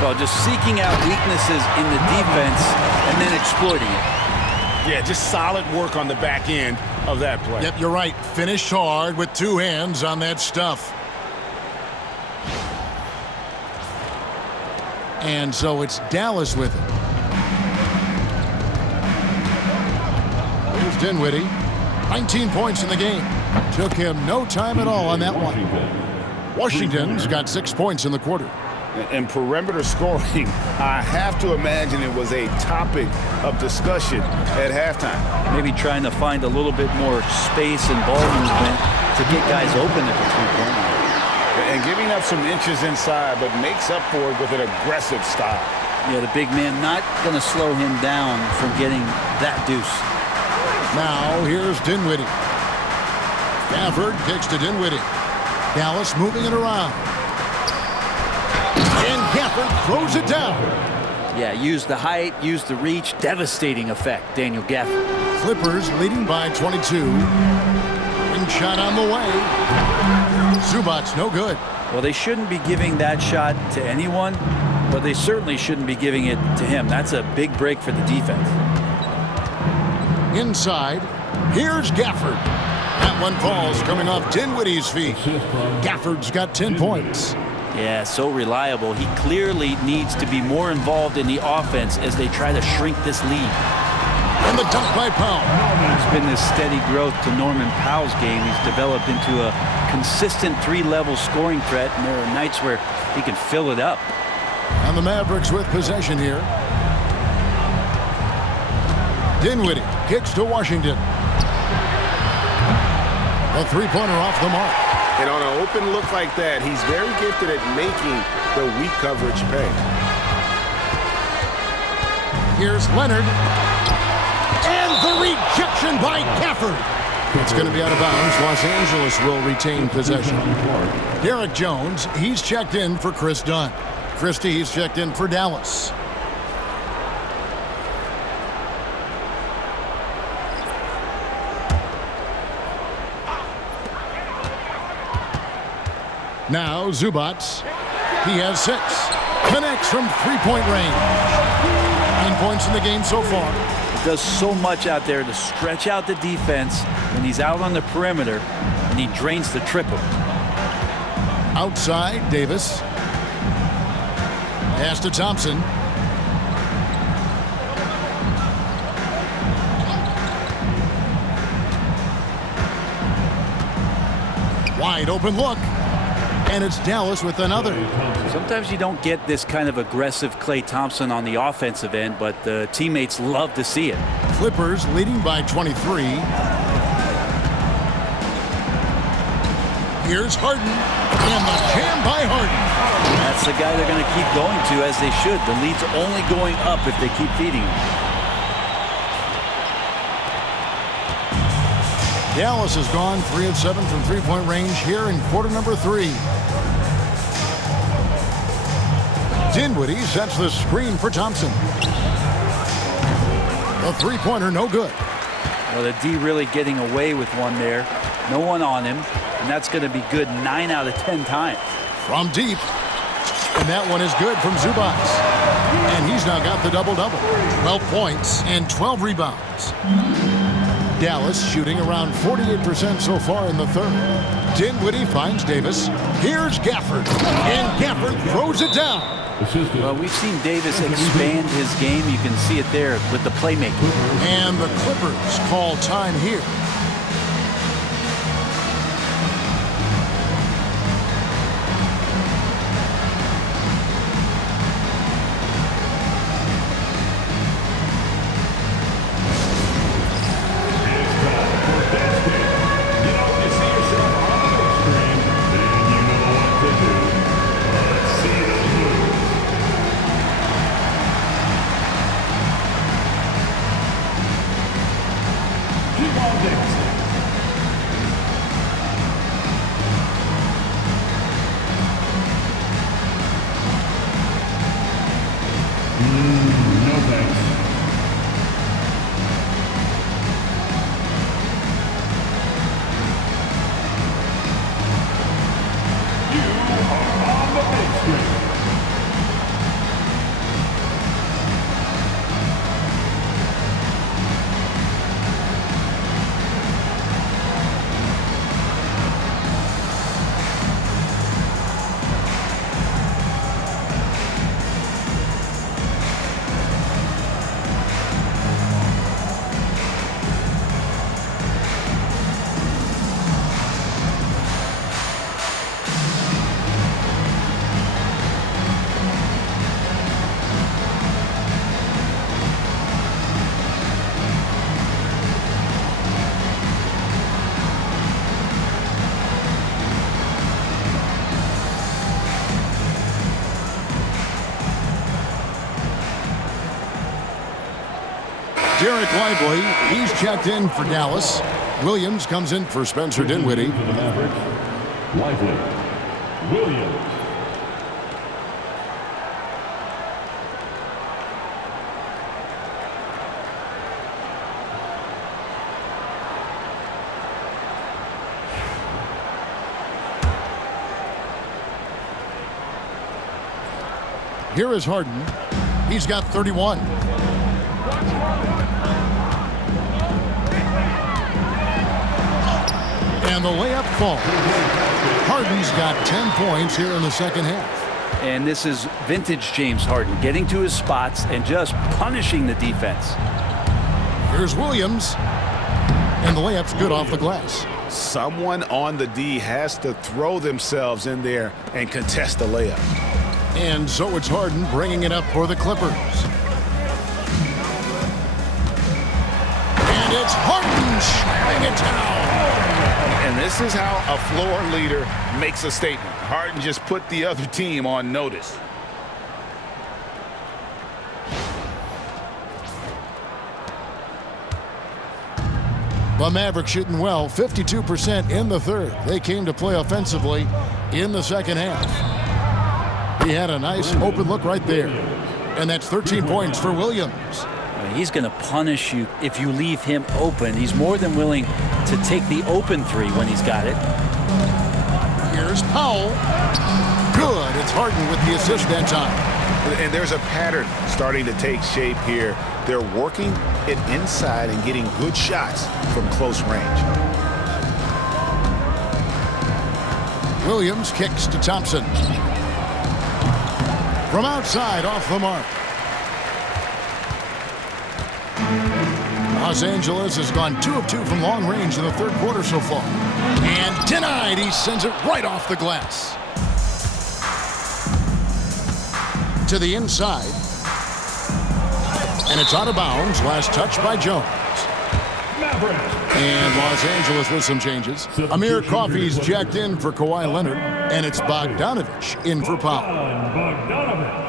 Well, just seeking out weaknesses in the defense and then exploiting it. Yeah, just solid work on the back end of that play. Yep, you're right. Finished hard with two hands on that stuff. And so it's Dallas with it. Here's Dinwiddie. 19 points in the game. Took him no time at all on that one. Washington's got 6 points in the quarter. And perimeter scoring, I have to imagine it was a topic of discussion at halftime. Maybe trying to find a little bit more space and ball movement to get guys open at the three-point line. And giving up some inches inside, but makes up for it with an aggressive style. Yeah, the big man not going to slow him down from getting that deuce. Now here's Dinwiddie. Gafford kicks to Dinwiddie. Dallas moving it around. And Gafford throws it down. Yeah, use the height, use the reach. Devastating effect, Daniel Gafford. Clippers leading by 22. And shot on the way. Zubac's no good. Well, they shouldn't be giving that shot to anyone, but they certainly shouldn't be giving it to him. That's a big break for the defense. Inside, here's Gafford. That one falls coming off Dinwiddie's feet. Gafford's got 10 points. Yeah, so reliable. He clearly needs to be more involved in the offense as they try to shrink this lead. And the dunk by Powell. It's been this steady growth to Norman Powell's game. He's developed into a consistent three-level scoring threat, and there are nights where he can fill it up. And the Mavericks with possession here. Dinwiddie kicks to Washington. A three-pointer off the mark. And on an open look like that, he's very gifted at making the weak coverage pay. Here's Leonard. And the rejection by Gafford. It's going to be out of bounds. Los Angeles will retain possession. Derek Jones, he's checked in for Kris Dunn. Christie, he's checked in for Dallas. Now Zubac, he has 6. Connects from three-point range. 9 points in the game so far. He does so much out there to stretch out the defense when he's out on the perimeter, and he drains the triple. Outside, Davis. Pass to Thompson. Wide open look. And it's Dallas with another. Sometimes you don't get this kind of aggressive Klay Thompson on the offensive end, but the teammates love to see it. Clippers leading by 23. Here's Harden. And the jam by Harden. That's the guy they're going to keep going to, as they should. The lead's only going up if they keep feeding him. Dallas has gone 3 of 7 from three-point range here in quarter number 3. Dinwiddie sets the screen for Thompson. The three-pointer no good. Well, the D really getting away with one there. no one on him, and that's going to be good 9 out of 10 times. From deep. And that one is good from Zubac. And he's now got the double-double. 12 points and 12 rebounds. Dallas shooting around 48% so far in the third. Dinwiddie finds Davis. Here's Gafford. And Gafford throws it down. Well, we've seen Davis expand his game. You can see it there with the playmaking. And the Clippers call time here. Derek Lively, he's checked in for Dallas. Williams comes in for Spencer Dinwiddie. For the Mavericks, Lively, Williams. Here is Harden. He's got 31. And the layup falls. Harden's got 10 points here in the second half. And this is vintage James Harden, getting to his spots and just punishing the defense. Here's Williams. And the layup's good off the glass. Someone on the D has to throw themselves in there and contest the layup. And so it's Harden bringing it up for the Clippers. And it's Harden slamming it down. And this is how a floor leader makes a statement. Harden just put the other team on notice. The Mavericks shooting well, 52% in the third. They came to play offensively in the second half. He had a nice open look right there. And that's 13 points for Williams. He's going to punish you if you leave him open. He's more than willing to take the open three when he's got it. Here's Powell. Good. It's Harden with the assist that time. And there's a pattern starting to take shape here. They're working it inside and getting good shots from close range. Williams kicks to Thompson. From outside, off the mark. Los Angeles has gone 2 of 2 from long range in the third quarter so far. And denied. He sends it right off the glass. To the inside. And it's out of bounds. Last touch by Jones. And Los Angeles with some changes. Amir Coffey's checked in for Kawhi Leonard. And it's Bogdanovich in for Powell.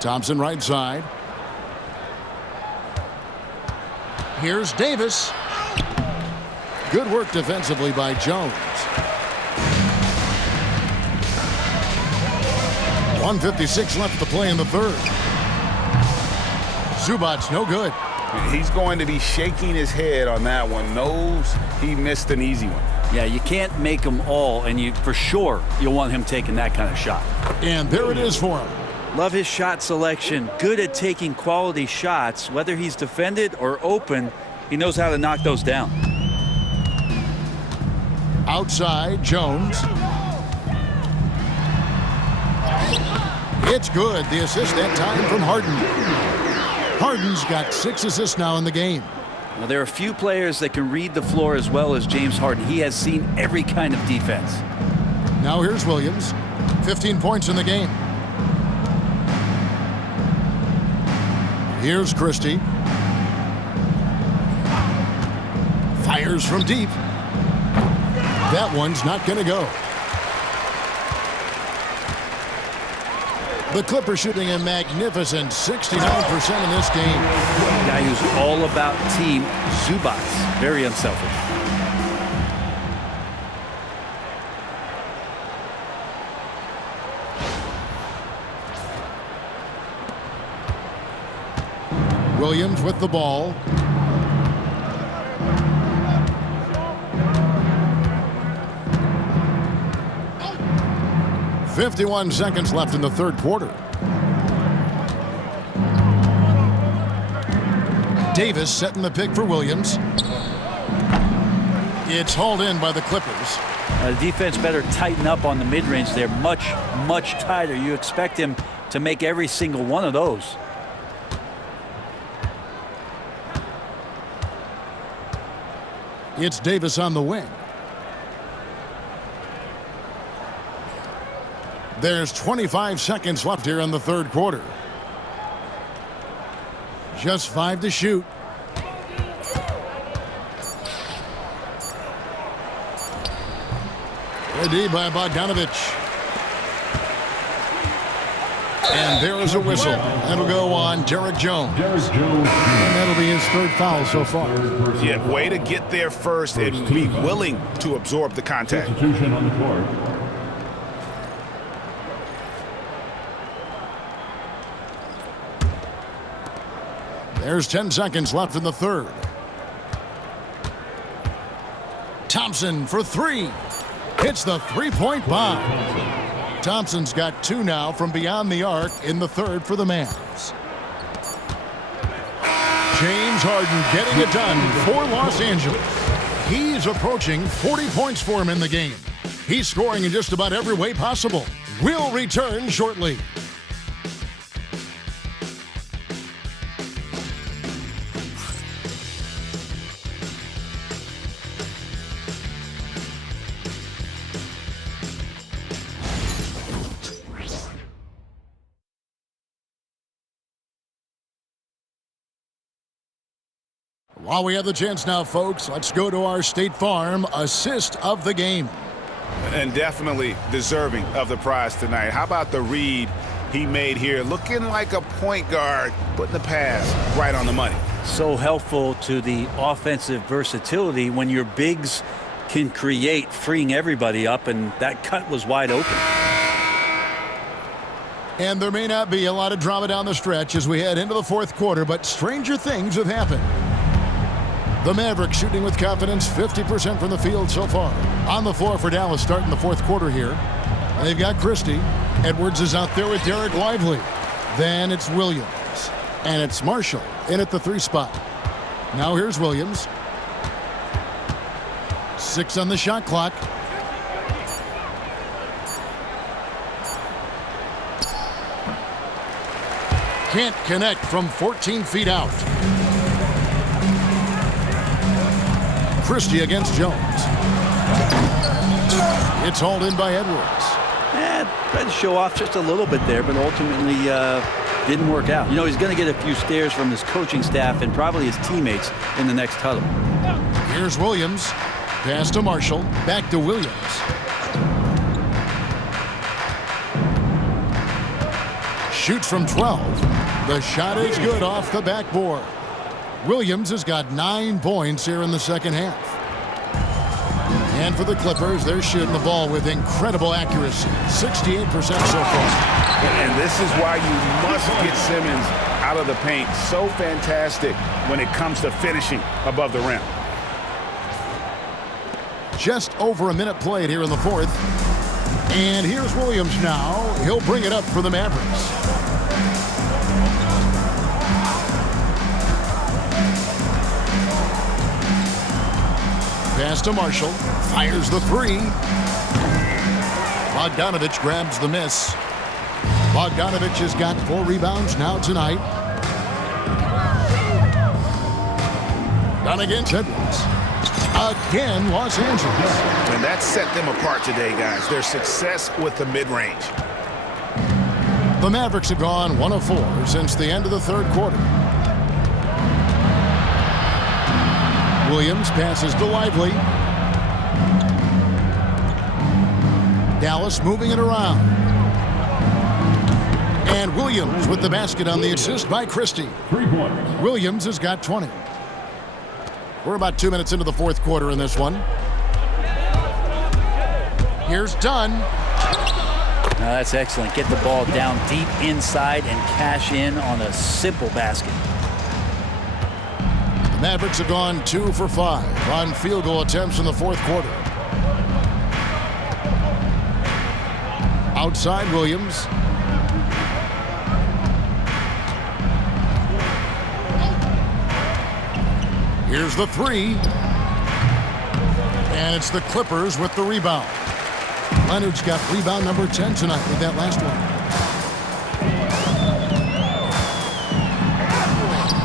Thompson right side. Here's Davis. Good work defensively by Jones. 1:56 left to play in the third. Zubac's no good. He's going to be shaking his head on that one. Knows he missed an easy one. Yeah, you can't make them all, and for sure you'll want him taking that kind of shot. And there it is for him. Love his shot selection. Good at taking quality shots. Whether he's defended or open, he knows how to knock those down. Outside, Jones. It's good. The assist that time from Harden. Harden's got 6 assists now in the game. Well, there are a few players that can read the floor as well as James Harden. He has seen every kind of defense. Now here's Williams. 15 points in the game. Here's Christie. Fires from deep. That one's not going to go. The Clippers shooting a magnificent 69% in this game. A guy who's all about team, Zubac. Very unselfish. Williams with the ball. .51 seconds left in the third quarter. Davis setting the pick for Williams. It's hauled in by the Clippers. The defense better tighten up on the mid-range. They're much, much tighter. You expect him to make every single one of those. It's Davis on the wing. There's 25 seconds left here in the third quarter. Just 5 to shoot. Ready by Bogdanovich. And there is a whistle. That'll go on Derek Jones. And that'll be his third foul so far. Yeah, way to get there first and be willing to absorb the contact. Substitution on the court. There's 10 seconds left in the third. Thompson for 3. Hits the three-point bomb. Thompson's got 2 now from beyond the arc in the third for the Mavs. James Harden getting it done for Los Angeles. He's approaching 40 points for him in the game. He's scoring in just about every way possible. We'll return shortly. While we have the chance now, folks, let's go to our State Farm assist of the game. And definitely deserving of the prize tonight. How about the read he made here? Looking like a point guard, putting the pass right on the money. So helpful to the offensive versatility when your bigs can create, freeing everybody up, and that cut was wide open. And there may not be a lot of drama down the stretch as we head into the fourth quarter, but stranger things have happened. The Mavericks shooting with confidence, 50% from the field so far. On the floor for Dallas starting the fourth quarter here. They've got Christie. Edwards is out there with Derek Lively. Then it's Williams. And it's Marshall in at the 3 spot. Now here's Williams. 6 on the shot clock. Can't connect from 14 feet out. Christie against Jones. It's hauled in by Edwards. Tried to show off just a little bit there, but ultimately didn't work out. You know, he's going to get a few stares from his coaching staff and probably his teammates in the next huddle. Here's Williams. Pass to Marshall. Back to Williams. Shoots from 12. The shot is good off the backboard. Williams has got 9 points here in the second half. And for the Clippers, they're shooting the ball with incredible accuracy, 68% so far. And this is why you must get Simmons out of the paint. So fantastic when it comes to finishing above the rim. Just over a minute played here in the fourth. And here's Williams now. He'll bring it up for the Mavericks. Pass to Marshall. Fires the three. Bogdanovich grabs the miss. Bogdanovich has got 4 rebounds now tonight. Dunn against Edwards. Again, Los Angeles. And that set them apart today, guys. Their success with the mid-range. The Mavericks have gone 1 of 4 since the end of the third quarter. Williams passes to Lively. Dallas moving it around. And Williams with the basket on the assist by Christie. Williams has got 20. We're about 2 minutes into the fourth quarter in this one. Here's Dunn. Now that's excellent. Get the ball down deep inside and cash in on a simple basket. The Mavericks have gone 2 for 5 on field goal attempts in the fourth quarter. Outside Williams. Here's the three. And it's the Clippers with the rebound. Leonard's got rebound number 10 tonight with that last one.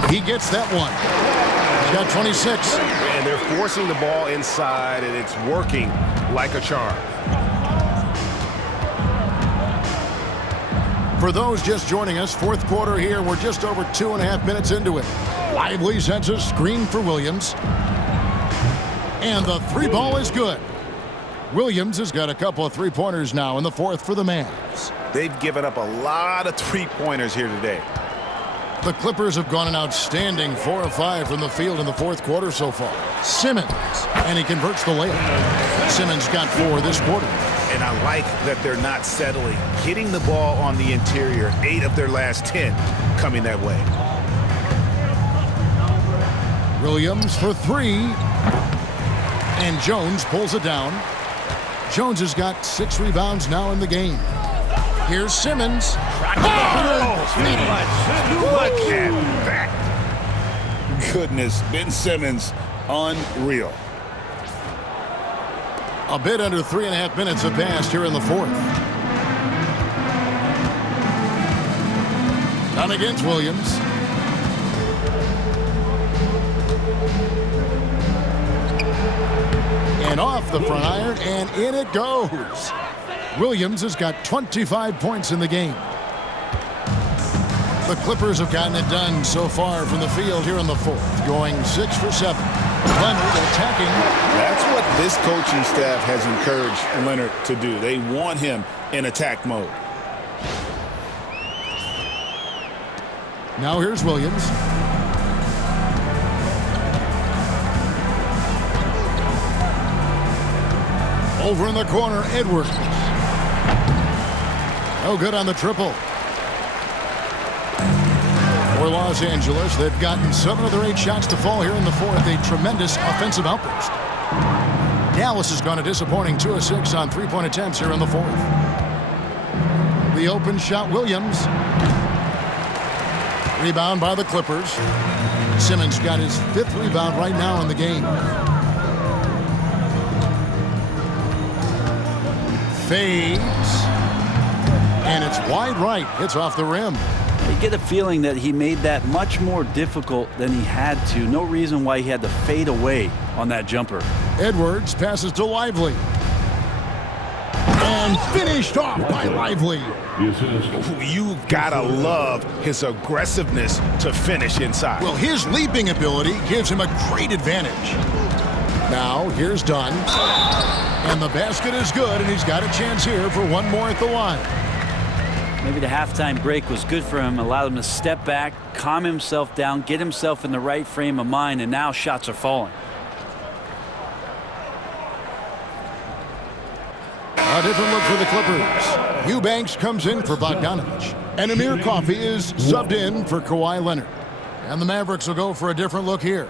He gets that one. He's got 26. And they're forcing the ball inside, and it's working like a charm. For those just joining us, fourth quarter here. We're just over 2.5 minutes into it. Lively sends a screen for Williams. And the three ball is good. Williams has got a couple of three-pointers now in the fourth for the Mavs. They've given up a lot of three-pointers here today. The Clippers have gone an outstanding 4 of 5 from the field in the fourth quarter so far. Simmons, and he converts the layup. Simmons got 4 this quarter. And I like that they're not settling. Hitting the ball on the interior, 8 of their last 10 coming that way. Williams for 3. And Jones pulls it down. Jones has got 6 rebounds now in the game. Here's Simmons. Look at that. Goodness, Ben Simmons, unreal. A bit under 3.5 minutes have passed here in the fourth. Down against Williams. And off the front iron, and in it goes. Williams has got 25 points in the game. The Clippers have gotten it done so far from the field here in the fourth, going 6 for 7. Leonard attacking. That's what this coaching staff has encouraged Leonard to do. They want him in attack mode. Now here's Williams. Over in the corner, Edwards. No good on the triple. For Los Angeles, they've gotten 7 of their 8 shots to fall here in the fourth. A tremendous offensive outburst. Dallas has gone a disappointing 2 of 6 on 3-point attempts here in the fourth. The open shot, Williams. Rebound by the Clippers. Simmons got his 5th rebound right now in the game. Fades. And it's wide right. It's off the rim. You get a feeling that he made that much more difficult than he had to. No reason why he had to fade away on that jumper. Edwards passes to Lively. And finished off by Lively. You've got to love his aggressiveness to finish inside. Well, his leaping ability gives him a great advantage. Now, here's Dunn. And the basket is good, and he's got a chance here for one more at the line. Maybe the halftime break was good for him, allowed him to step back, calm himself down, get himself in the right frame of mind, and now shots are falling. different look for the Clippers. Eubanks comes in for Bogdanovich. And Amir Coffey is subbed in for Kawhi Leonard. And the Mavericks will go for a different look here.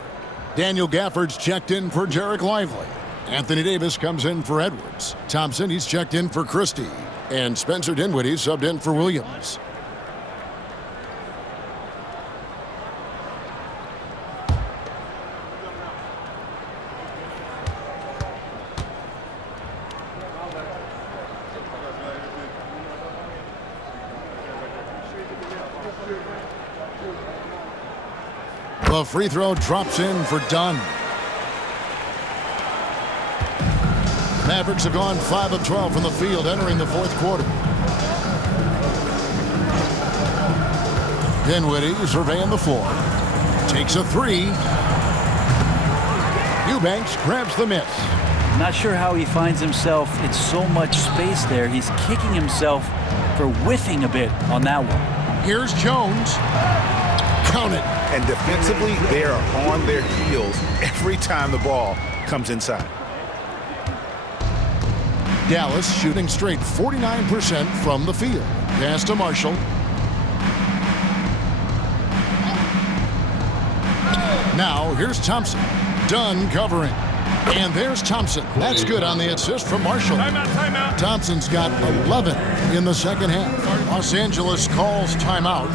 Daniel Gafford's checked in for Jarek Lively. Anthony Davis comes in for Edwards. Thompson, he's checked in for Christie. And Spencer Dinwiddie subbed in for Williams. The free throw drops in for Dunn. Mavericks have gone 5 of 12 from the field entering the fourth quarter. Dinwiddie surveying the floor. Takes a three. Eubanks grabs the miss. Not sure how he finds himself in so much space there. He's kicking himself for whiffing a bit on that one. Here's Jones. Count it. And defensively, they are on their heels every time the ball comes inside. Dallas shooting straight 49% from the field. Pass to Marshall. Now here's Thompson. Dunn covering. And there's Thompson. That's good on the assist from Marshall. Timeout. Thompson's got 11 in the second half. Los Angeles calls timeout.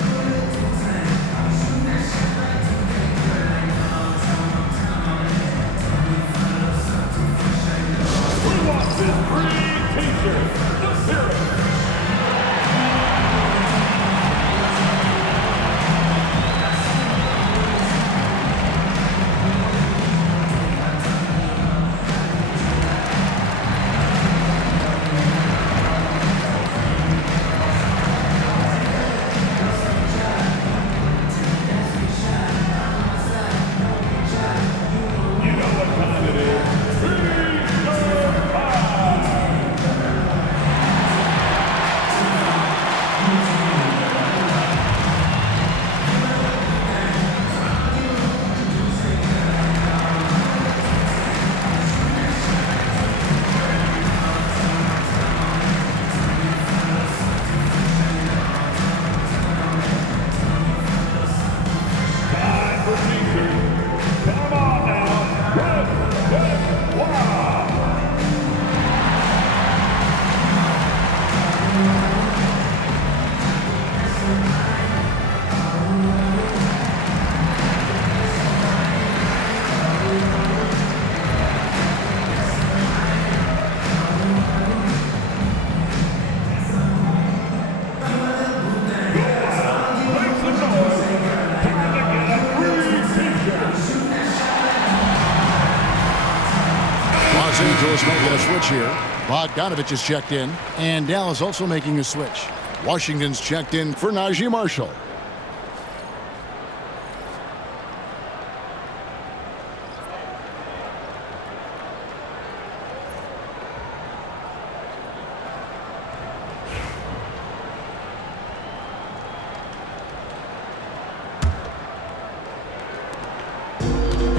Angeles making a switch here. Bogdanovich is checked in, and Dallas also making a switch. Washington's checked in for Najee Marshall.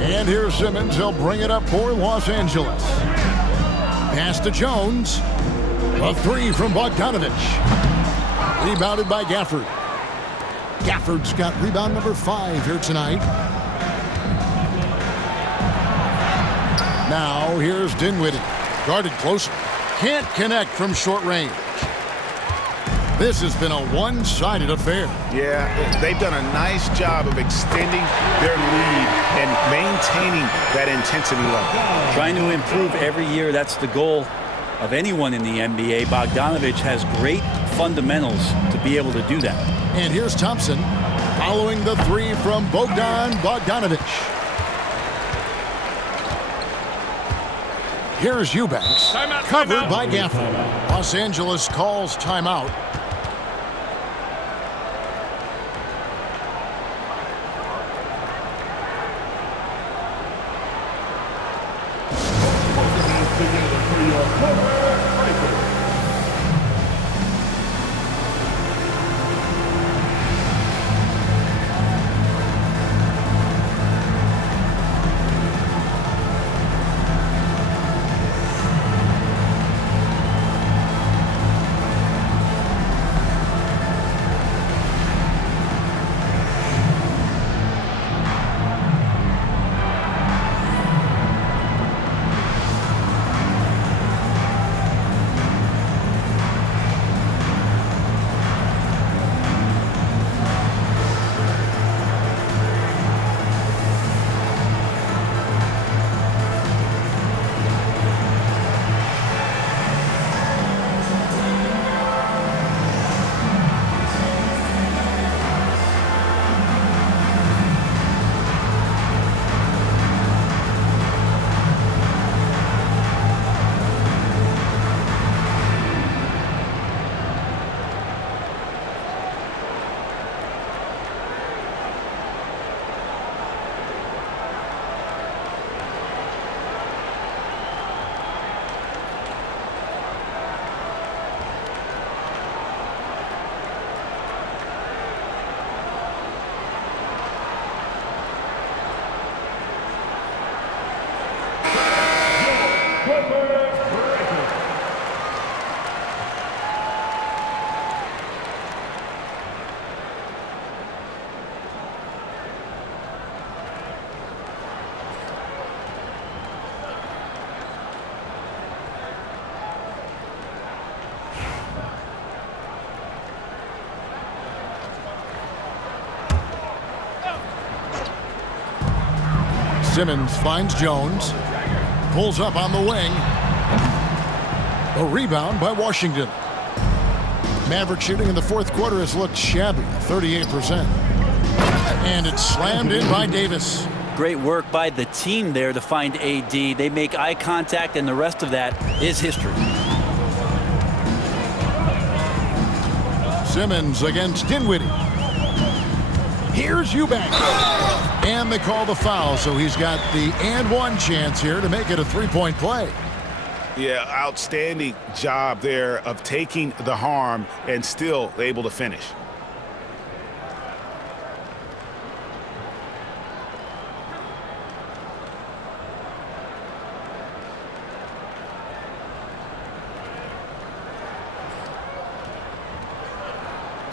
And here's Simmons. He'll bring it up for Los Angeles. Pass to Jones. A three from Bogdanovich. Rebounded by Gafford. Gafford's got rebound number 5 here tonight. Now here's Dinwiddie. Guarded closer. Can't connect from short range. This has been a one-sided affair. Yeah, they've done a nice job of extending their lead and maintaining that intensity level. Trying to improve every year, that's the goal of anyone in the NBA. Bogdanovich has great fundamentals to be able to do that. And here's Thompson following the three from Bogdanovich. Here's Eubanks, covered by Gafford. Los Angeles calls timeout. Simmons finds Jones. Pulls up on the wing. A rebound by Washington. Maverick shooting in the fourth quarter has looked shabby, 38%. And it's slammed in by Davis. Great work by the team there to find AD. They make eye contact, and the rest of that is history. Simmons against Dinwiddie. Here's Eubanks. And they call the foul, so he's got the and one chance here to make it a three-point play. Yeah, outstanding job there of taking the harm and still able to finish.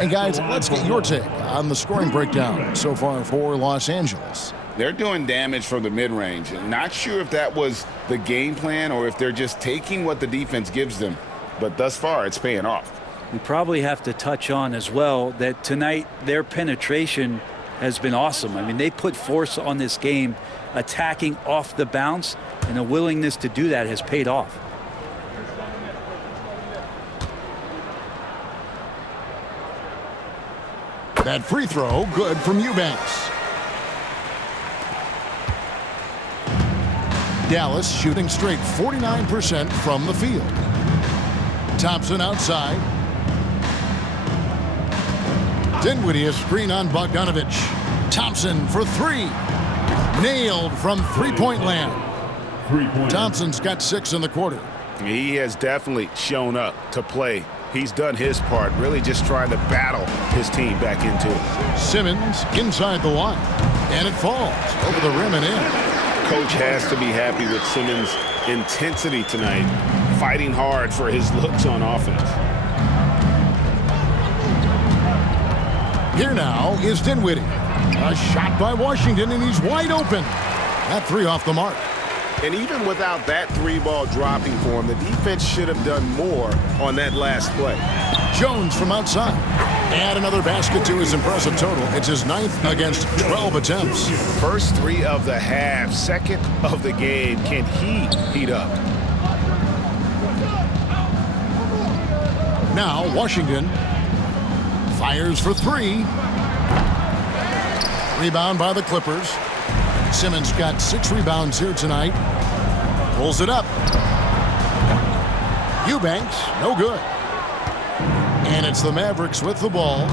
Hey guys, let's get your take on the scoring breakdown so far for Los Angeles. They're doing damage from the mid-range. Not sure if that was the game plan or if they're just taking what the defense gives them. But thus far, it's paying off. We probably have to touch on as well that tonight their penetration has been awesome. I mean, they put force on this game, attacking off the bounce, and a willingness to do that has paid off. That free throw, good from Eubanks. Dallas shooting straight 49% from the field. Thompson outside. Dinwiddie a screen on Bogdanovich. Thompson for three. Nailed from three-point land. Thompson's got 6 in the quarter. He has definitely shown up to play. He's done his part, really just trying to battle his team back into it. Simmons inside the line, and it falls over the rim and in. Coach has to be happy with Simmons' intensity tonight, fighting hard for his looks on offense. Here now is Dinwiddie. A shot by Washington, and he's wide open. That three off the mark. And even without that three-ball dropping for him, the defense should have done more on that last play. Jones from outside. Add another basket to his impressive total. It's his 9th against 12 attempts. First 3 of the half, 2nd of the game. Can he heat up? Now Washington fires for 3. Rebound by the Clippers. Simmons got 6 rebounds here tonight. Pulls it up. Eubanks, no good. And it's the Mavericks with the ball.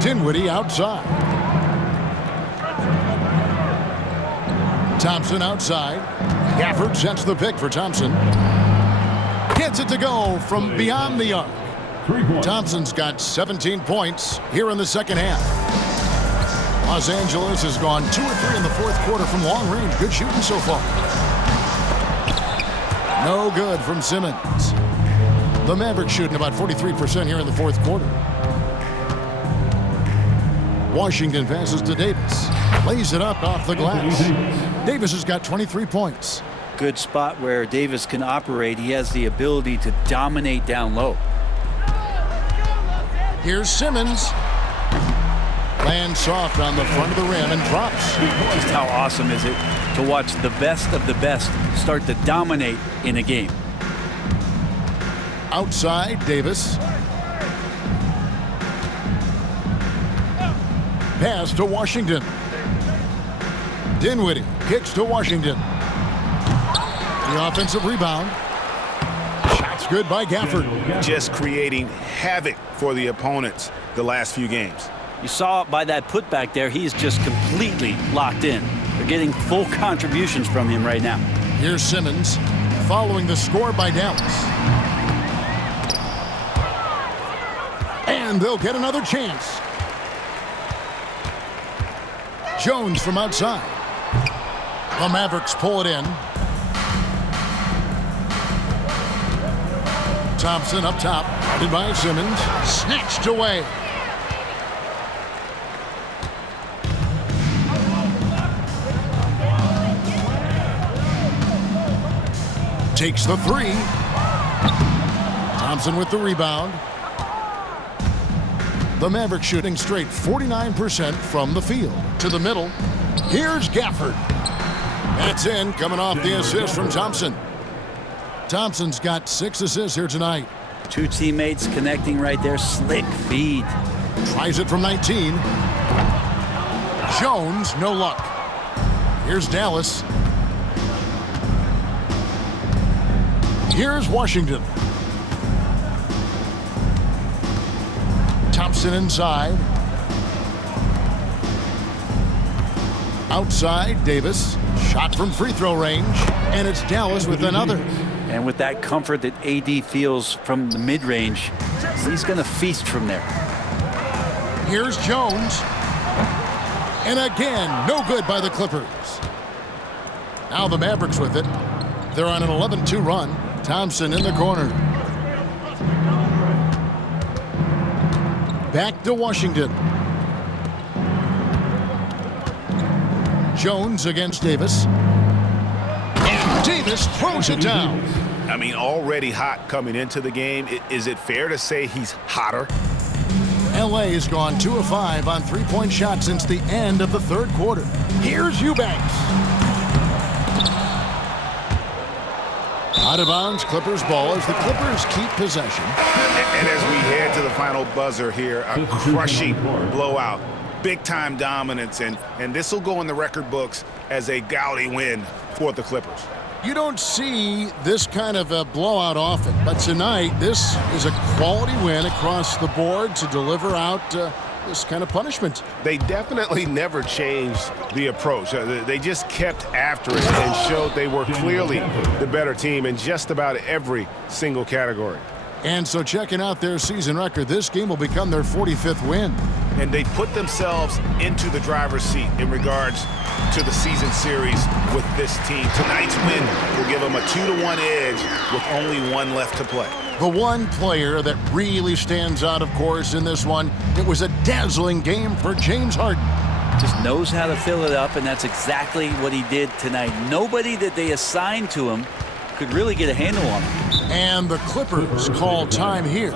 Dinwiddie outside. Thompson outside. Gafford sets the pick for Thompson. Gets it to go from beyond the arc. Thompson's got 17 points here in the second half. Los Angeles has gone 2 or 3 in the fourth quarter from long range. Good shooting so far. No good from Simmons. The Mavericks shooting about 43% here in the fourth quarter. Washington passes to Davis. Lays it up off the glass. Davis has got 23 points. Good spot where Davis can operate. He has the ability to dominate down low. Here's Simmons. Lands soft on the front of the rim and drops. Just how awesome is it to watch the best of the best start to dominate in a game. Outside, Davis. Pass to Washington. Dinwiddie kicks to Washington. The offensive rebound. Shot's good by Gafford. Just creating havoc for the opponents the last few games. You saw by that putback there, he's just completely locked in. They're getting full contributions from him right now. Here's Simmons following the score by Dallas. And they'll get another chance. Jones from outside. The Mavericks pull it in. Thompson up top, guarded by Simmons. Snatched away. Takes the 3. Thompson with the rebound. The Mavericks shooting straight 49% from the field. To the middle. Here's Gafford. That's in, coming off the assist from Thompson. Thompson's got 6 assists here tonight. 2 teammates connecting right there. Slick feed. Tries it from 19. Jones, no luck. Here's Dallas. Here's Washington. Thompson inside. Outside, Davis. Shot from free throw range. And it's Dallas with another. And with that comfort that AD feels from the mid-range, he's going to feast from there. Here's Jones. And again, no good by the Clippers. Now the Mavericks with it. They're on an 11-2 run. Thompson in the corner. Back to Washington. Jones against Davis. And Davis throws it down. I mean, already hot coming into the game. Is it fair to say he's hotter? LA has gone 2 of 5 on 3-point shots since the end of the third quarter. Here's Eubanks. Out of bounds, Clippers ball as the Clippers keep possession. And as we head to the final buzzer here, a crushing blowout. Big-time dominance, and this will go in the record books as a gaudy win for the Clippers. You don't see this kind of a blowout often, but tonight this is a quality win across the board to deliver out this kind of punishment. They definitely never changed the approach. They just kept after it and showed they were clearly the better team in just about every single category. And so checking out their season record, this game will become their 45th win. And they put themselves into the driver's seat in regards to the season series with this team. Tonight's win will give them a 2-1 edge with only 1 left to play. The one player that really stands out, of course, in this one, it was a dazzling game for James Harden. Just knows how to fill it up, and that's exactly what he did tonight. Nobody that they assigned to him could really get a handle on him. And the Clippers call time here.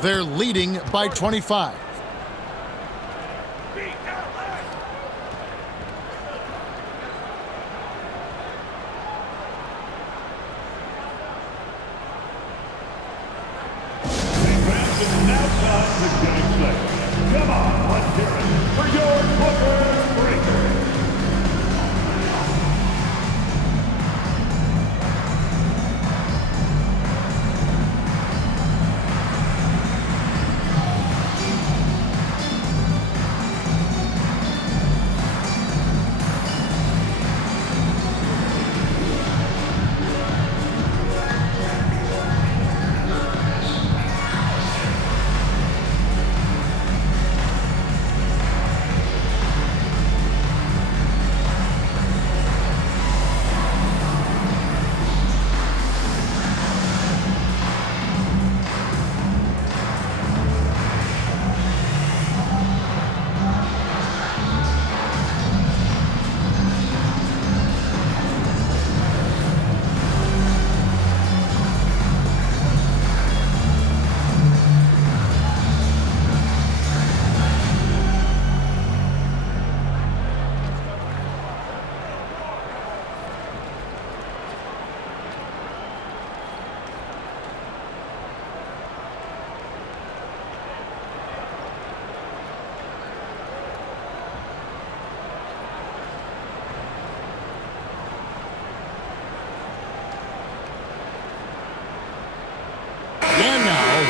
They're leading by 25. Come on, let's hear it for your Clippers breaker.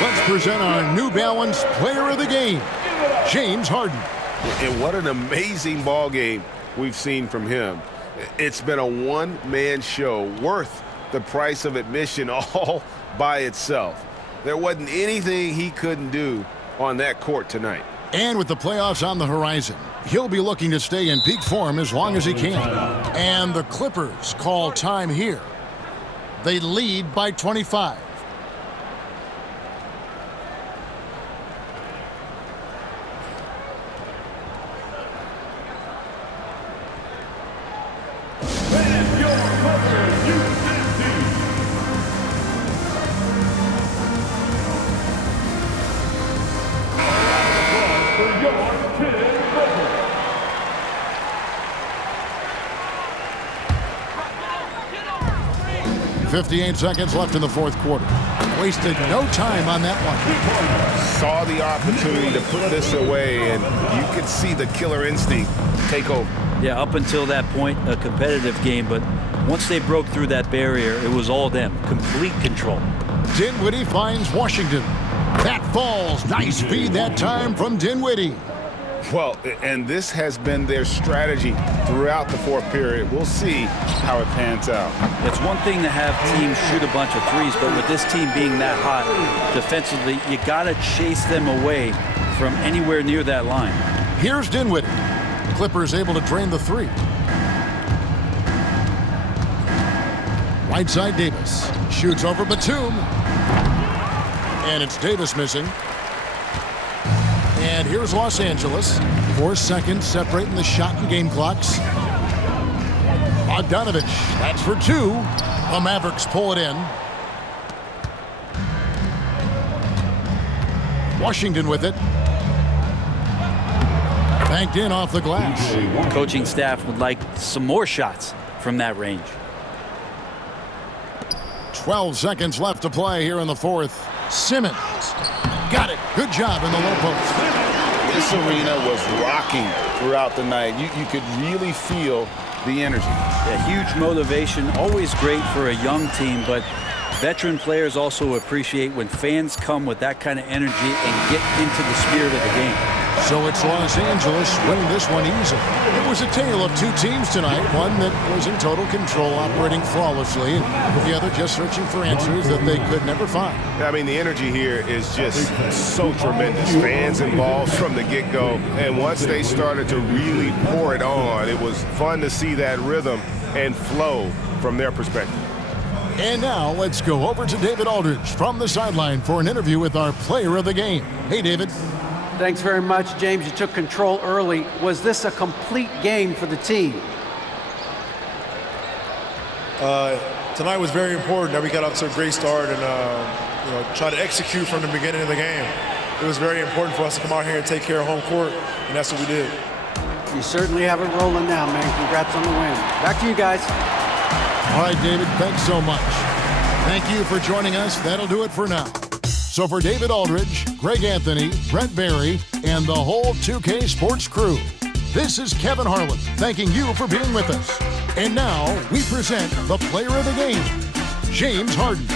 Let's present our New Balance Player of the Game, James Harden. And what an amazing ball game we've seen from him. It's been a one-man show worth the price of admission all by itself. There wasn't anything he couldn't do on that court tonight. And with the playoffs on the horizon, he'll be looking to stay in peak form as long as he can. And the Clippers call time here. They lead by 25. 58 seconds left in the fourth quarter. Wasted no time on that one. Saw the opportunity to put this away, and you could see the killer instinct take over. Yeah, up until that point, a competitive game, but once they broke through that barrier, it was all them. Complete control. Dinwiddie finds Washington. That falls. Nice feed that time from Dinwiddie. Well, and this has been their strategy throughout the fourth period. We'll see how it pans out. It's one thing to have teams shoot a bunch of threes, but with this team being that hot defensively, you got to chase them away from anywhere near that line. Here's Dinwiddie. Clippers able to drain the three. Right side Davis. Shoots over Batum. And it's Davis missing. And here's Los Angeles. 4 seconds separating the shot and game clocks. Bogdanovich, that's for 2. The Mavericks pull it in. Washington with it. Banked in off the glass. Coaching staff would like some more shots from that range. 12 seconds left to play here in the fourth. Simmons. Got it. Good job in the low post. This arena was rocking throughout the night. You could really feel the energy. Yeah, huge motivation. Always great for a young team, but veteran players also appreciate when fans come with that kind of energy and get into the spirit of the game. So it's Los Angeles winning this one easily. It was a tale of 2 teams tonight. One that was in total control, operating flawlessly, and the other just searching for answers that they could never find. I mean, the energy here is just so tremendous. Fans involved from the get-go, and once they started to really pour it on, it was fun to see that rhythm and flow from their perspective. And now let's go over to David Aldridge from the sideline for an interview with our player of the game. Hey, David. Thanks very much, James. You took control early. Was this a complete game for the team? Tonight was very important that we got off to a great start and try to execute from the beginning of the game. It was very important for us to come out here and take care of home court, and that's what we did. You certainly have it rolling now, man. Congrats on the win. Back to you guys. All right, David, thanks so much. Thank you for joining us. That'll do it for now. So for David Aldridge, Greg Anthony, Brent Barry, and the whole 2K Sports crew, this is Kevin Harlan thanking you for being with us. And now we present the player of the game, James Harden.